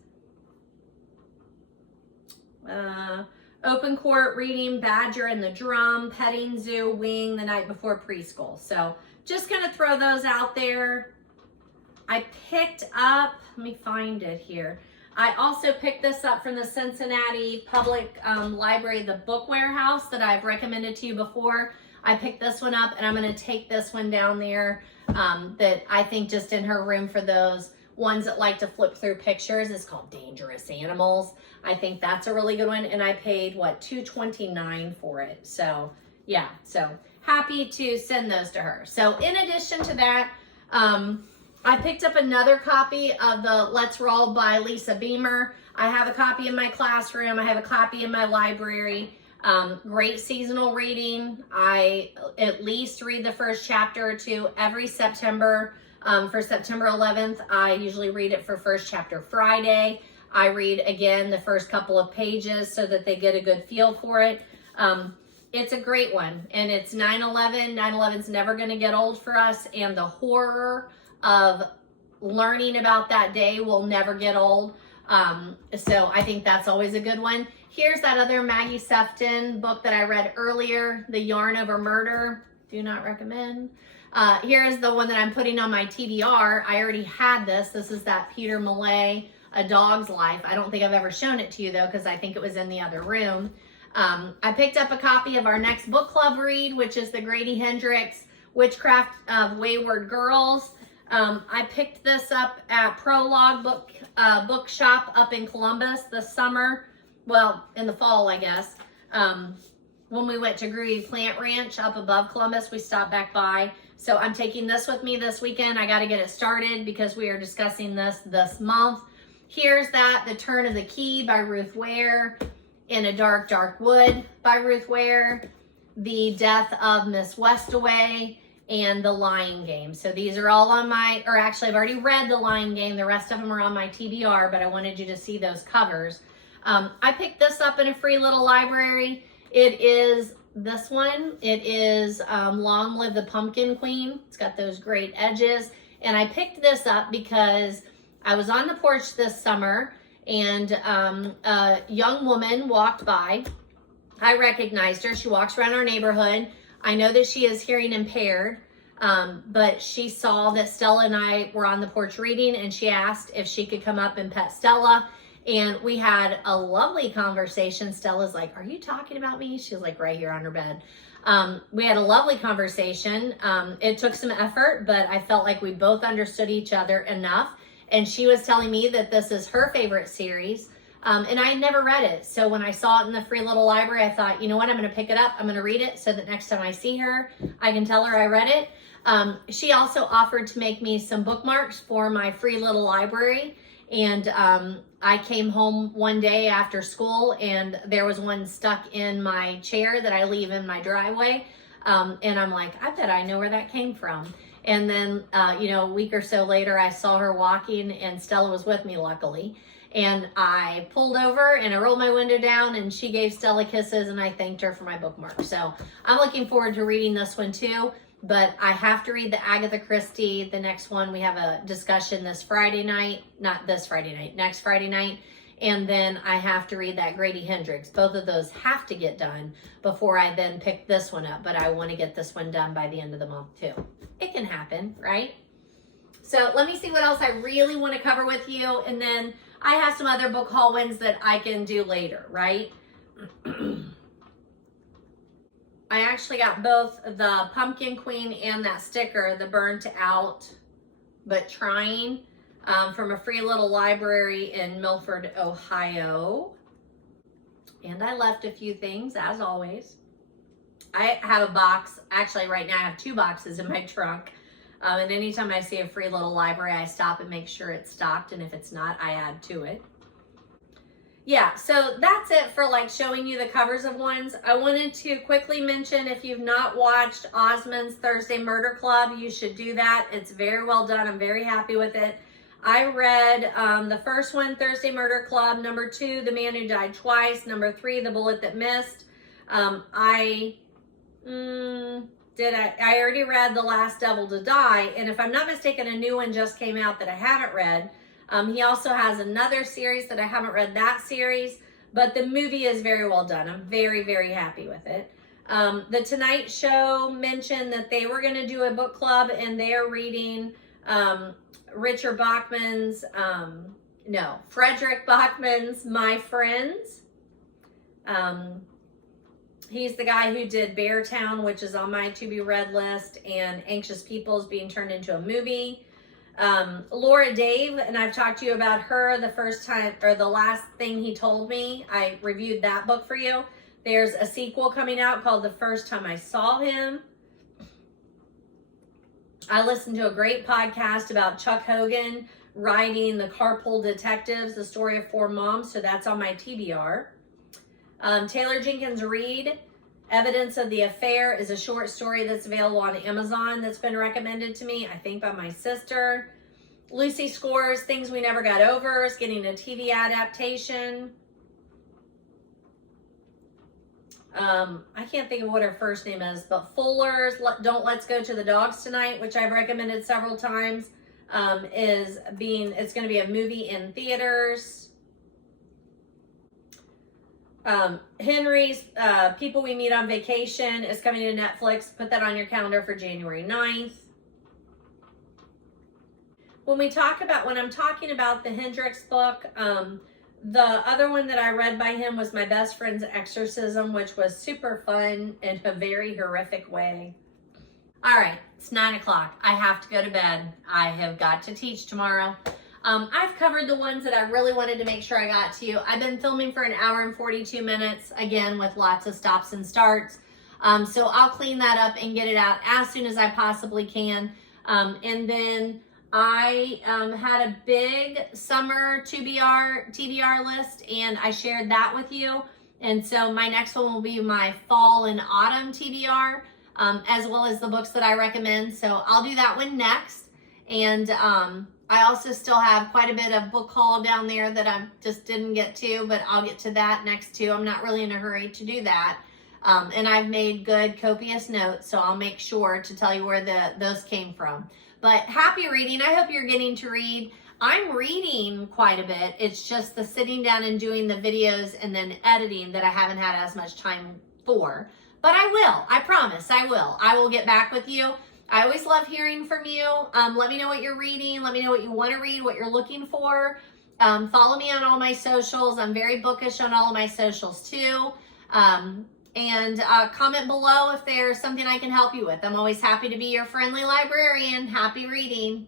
Open Court Reading, Badger and the Drum, Petting Zoo, Wing, The Night Before Preschool. So just gonna throw those out there. I picked up, let me find it here. I also picked this up from the Cincinnati Public Library, the Book Warehouse that I've recommended to you before. I picked this one up and I'm gonna take this one down there that I think just in her room for those ones that like to flip through pictures. It's called Dangerous Animals. I think that's a really good one. And I paid, what, $2.29 for it. So yeah, so happy to send those to her. So in addition to that, I picked up another copy of the Let's Roll by Lisa Beamer. I have a copy in my classroom. I have a copy in my library. Great seasonal reading. I at least read the first chapter or two every September. For September 11th, I usually read it for first chapter Friday. I read again the first couple of pages so that they get a good feel for it. It's a great one, and it's 9/11. 9/11's never going to get old for us, and the horror of learning about that day will never get old. So I think that's always a good one. Here's that other Maggie Sefton book that I read earlier, The Yarn Over Murder. Do not recommend. Here's the one that I'm putting on my TBR. I already had this. This is that Peter Mayle, A Dog's Life. I don't think I've ever shown it to you though, because I think it was in the other room. I picked up a copy of our next book club read, which is the Grady Hendrix Witchcraft of Wayward Girls. I picked this up at Prologue Bookshop up in Columbus this summer. Well, in the fall, I guess. When we went to Groovy Plant Ranch up above Columbus, we stopped back by. So I'm taking this with me this weekend. I got to get it started because we are discussing this month. Here's that, The Turn of the Key by Ruth Ware, In a Dark, Dark Wood by Ruth Ware, The Death of Miss Westaway, and The Lying Game. So these are all on my, or actually I've already read The Lying Game. The rest of them are on my TBR, but I wanted you to see those covers. I picked this up in a free little library. It is this one. It is Long Live the Pumpkin Queen. It's got those great edges. And I picked this up because I was on the porch this summer and a young woman walked by. I recognized her. She walks around our neighborhood. I know that she is hearing impaired, but she saw that Stella and I were on the porch reading, and she asked if she could come up and pet Stella. And we had a lovely conversation. Stella's like, "Are you talking about me?" She was like right here on her bed. We had a lovely conversation. It took some effort, but I felt like we both understood each other enough. And she was telling me that this is her favorite series. And I had never read it. So when I saw it in the free little library, I thought, you know what, I'm going to pick it up. I'm going to read it so that next time I see her, I can tell her I read it. She also offered to make me some bookmarks for my free little library. And I came home one day after school and there was one stuck in my chair that I leave in my driveway. And I'm like, I bet I know where that came from. And then, a week or so later, I saw her walking and Stella was with me, luckily. And I pulled over and I rolled my window down and she gave Stella kisses and I thanked her for my bookmark. So I'm looking forward to reading this one too, but I have to read the Agatha Christie, the next one. We have a discussion this Friday night, not this Friday night, next Friday night. And then I have to read that Grady Hendrix. Both of those have to get done before I then pick this one up, but I want to get this one done by the end of the month too. It can happen, right? So let me see what else I really want to cover with you. And then I have some other book haul wins that I can do later, right? I actually got both the Pumpkin Queen and that sticker, the Burnt Out But Trying, from a free little library in Milford, Ohio. And I left a few things, as always. I have a box. Actually, right now I have 2 boxes in my trunk. And anytime I see a free little library, I stop and make sure it's stocked. And if it's not, I add to it. yeah, so that's it for like showing you the covers of ones. I wanted to quickly mention, if you've not watched Osmond's Thursday Murder Club, you should do that. It's very well done. I'm very happy with it. I read the first one, Thursday Murder Club, number 2, The Man Who Died Twice, number 3, The Bullet That Missed. I already read The Last Devil to Die, and if I'm not mistaken, a new one just came out that I haven't read. He also has another series that I haven't read that series, but the movie is very well done. I'm very, very happy with it. The Tonight Show mentioned that they were going to do a book club, and they're reading Richard Bachman's, Frederick Bachman's My Friends. He's the guy who did Beartown, which is on my to-be-read list, and Anxious People is being turned into a movie. Laura Dave, and I've talked to you about her the last thing he told me. I reviewed that book for you. There's a sequel coming out called The First Time I Saw Him. I listened to a great podcast about Chuck Hogan writing The Carpool Detectives, the story of 4 moms, so that's on my TBR. Taylor Jenkins Reid, Evidence of the Affair, is a short story that's available on Amazon that's been recommended to me, I think by my sister. Lucy Score's Things We Never Got Over is getting a TV adaptation. I can't think of what her first name is, but Fuller's Don't Let's Go to the Dogs Tonight, which I've recommended several times, it's going to be a movie in theaters. Henry's People We Meet on Vacation is coming to Netflix. Put that on your calendar for January 9th. When I'm talking about the Hendricks book, the other one that I read by him was My Best Friend's Exorcism, which was super fun in a very horrific way. All right, it's 9 o'clock. I have to go to bed. I have got to teach tomorrow. I've covered the ones that I really wanted to make sure I got to. I've been filming for 1 hour and 42 minutes, again, with lots of stops and starts. So I'll clean that up and get it out as soon as I possibly can. And then I had a big summer TBR list, and I shared that with you. And so my next one will be my fall and autumn TBR, as well as the books that I recommend. So I'll do that one next. And I also still have quite a bit of book haul down there that I just didn't get to, but I'll get to that next too. I'm not really in a hurry to do that. And I've made good copious notes, so I'll make sure to tell you where those came from. But happy reading. I hope you're getting to read. I'm reading quite a bit. It's just the sitting down and doing the videos and then editing that I haven't had as much time for. But I will. I promise I will. I will get back with you. I always love hearing from you. Let me know what you're reading. Let me know what you want to read, what you're looking for. Follow me on all my socials. I'm very bookish on all of my socials too. And comment below if there's something I can help you with. I'm always happy to be your friendly librarian. Happy reading.